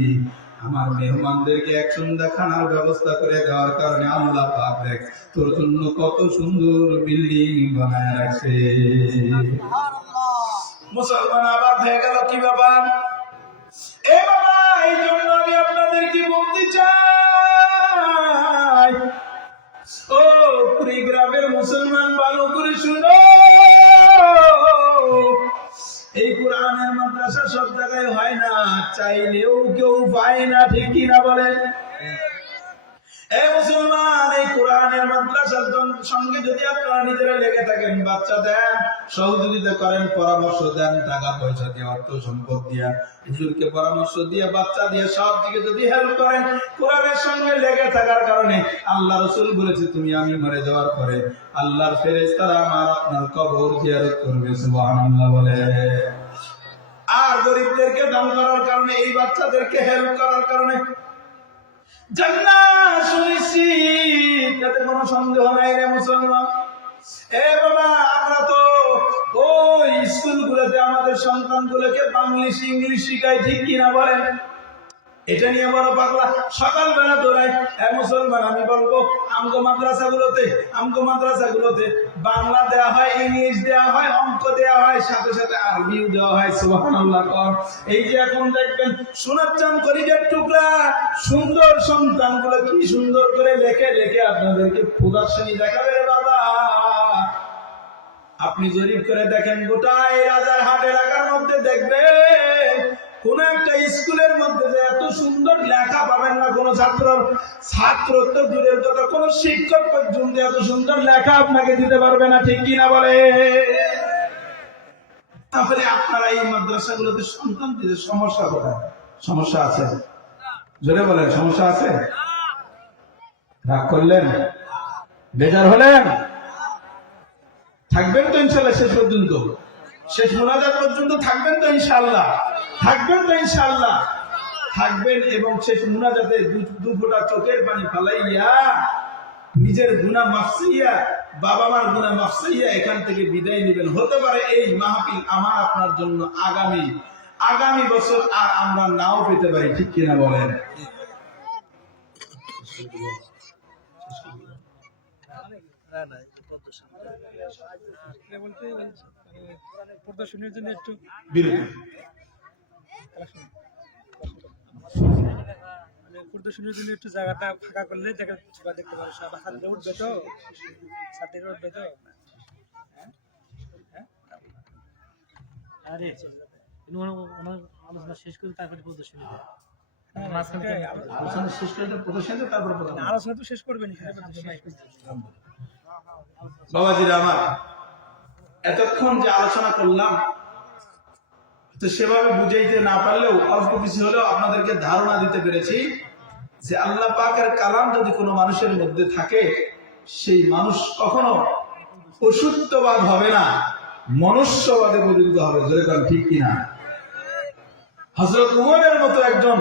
আমার মেহমানদেরকে এক সন্ধ্যা খানার ব্যবস্থা করে দেওয়ার কারণে আল্লাহ পাক দেখ তোর জন্য কত সুন্দর বিল্ডিং বানায় রাখছে। মুসলমান আবাদ হয়ে গেল। কি ব্যাপার? এ বাবা, এই জন্য আমি আপনাদেরকে বলতে চাই, ও কুড়িগ্রামের মুসলমান, ভালো করে শুনো, এই কোরআনের মাদ্রাসা সব জায়গায় হয় না, চাইলেও কেউ পায় না, ঠিক কিনা বলে? এই মুসলমান, এই কোরআনের মাদ্রাসার সঙ্গে যদি আপনারা নিজেরা লেগে থাকেন, বাচ্চা দেন, সহযোগিতা করেন, পরামর্শ দেন, টাকা পয়সা দিয়ে, অর্থ সম্পদ দিয়া, হুজুরকে পরামর্শ দিয়ে, বাচ্চা দিয়ে, সব দিকে যদি হেল্প করেন, কোরআনের সঙ্গে লেগে থাকার কারণে আল্লাহ রাসূল বলেছে, তুমি আমি মরে যাওয়ার পরে আল্লাহর ফেরেশতারা আমার আপনার কবর জিয়ারত করবে। সুবহানাল্লাহ বলে। আর গরিবদেরকে দান করার কারণে, এই বাচ্চাদেরকে হেল্প করার কারণে জান্নাত সুনিশ্চিত, তাতে কোনো সন্দেহ নাই রে মুসলমান। এ বাবা, আমরা তো ওই স্কুলগুলোতে আমাদের সন্তানগুলোকে বাংলিশ ইংলিশ শিখাই, ঠিক কিনা বলেন? এটা নিয়ে বড় পাগলা। সকালবেলা দৌড়াই, মুসলমান আমি বলবো আমগো মাদ্রাসাগুলোতে বাংলা দেওয়া হয়, ইংলিশ দেওয়া হয়, অঙ্ক দেওয়া হয়, সাথে সাথে আরবিও দেওয়া হয়। সুবহানাল্লাহ। এই যে এখন দেখবেন সোনার চাঁদ কলিজার টুকরা সুন্দর সন্তানগুলো কি সুন্দর করে লেখে লেখে আপনাদেরকে প্রদর্শনী দেখাবে রে বাবা। আপনি জরিপ করে দেখেন গোটা এই রাজারহাট এলাকার মধ্যে দেখবেন কোন একটা স্কুলের মধ্যে যে এত সুন্দর লেখা পাবেন না কোন ছাত্র তো দূরের কথা, কোন শিক্ষক পর্যন্ত এত সুন্দর লেখা আপনাকে দিতে পারবে না, ঠিক কিনা বলে? তাহলে আপনারা এই মাদ্রাসাগুলোতে সন্তান দিতে সমস্যা কোথায়? সমস্যা আছে? জোরে বলেন, সমস্যা আছে? রাগ করলেন? বেজার হলেন? থাকবেন তো ইনশাল্লাহ শেষ পর্যন্ত? শেষ মোনাজাত পর্যন্ত থাকবেন তো ইনশাআল্লাহ? থাকবেন তো ইনশাআল্লাহ? থাকবেন এবং শেষ মোনাজাতে দু ফোঁটা চোখের পানি ফালাইয়া নিজের গুনাহ মাফসাইয়া, বাবা মার গুনাহ মাফসাইয়া এখান থেকে বিদায় নেবেন। হতে পারে এই মাহফিল আমার আপনার জন্য আগামী বছর আর আমরা নাও পেতে পারি, ঠিক কিনা বলেন? প্রদর্শনীর জন্য একটু প্রদর্শনীর জন্য একটু জায়গাটা ফাঁকা করলে জায়গা দেখতে পারো, সব হাতে উঠবে তো, সাথে উঠবে তো। আরে আলোচনা শেষ করে তারপরে প্রদর্শনী, আলোচনা শেষ করে প্রদর্শনী, তারপর আলোচনা তো শেষ করবেন। বাবাজিরা আমার, এতক্ষণ যে আলোচনা করলাম তো সেভাবে বুঝাইতে না পারলেও অল্প কিছু হলেও আপনাদেরকে ধারণা দিতে পেরেছি যে আল্লাহ পাকের কালাম যদি কোনো মানুষের মধ্যে থাকে, সেই মানুষ কখনো অসুস্থবাদ হবে না, মনুষ্যবাদে পরিণত হবে। জোরে কারণ ঠিক কিনা? হযরত উমরের মতো একজন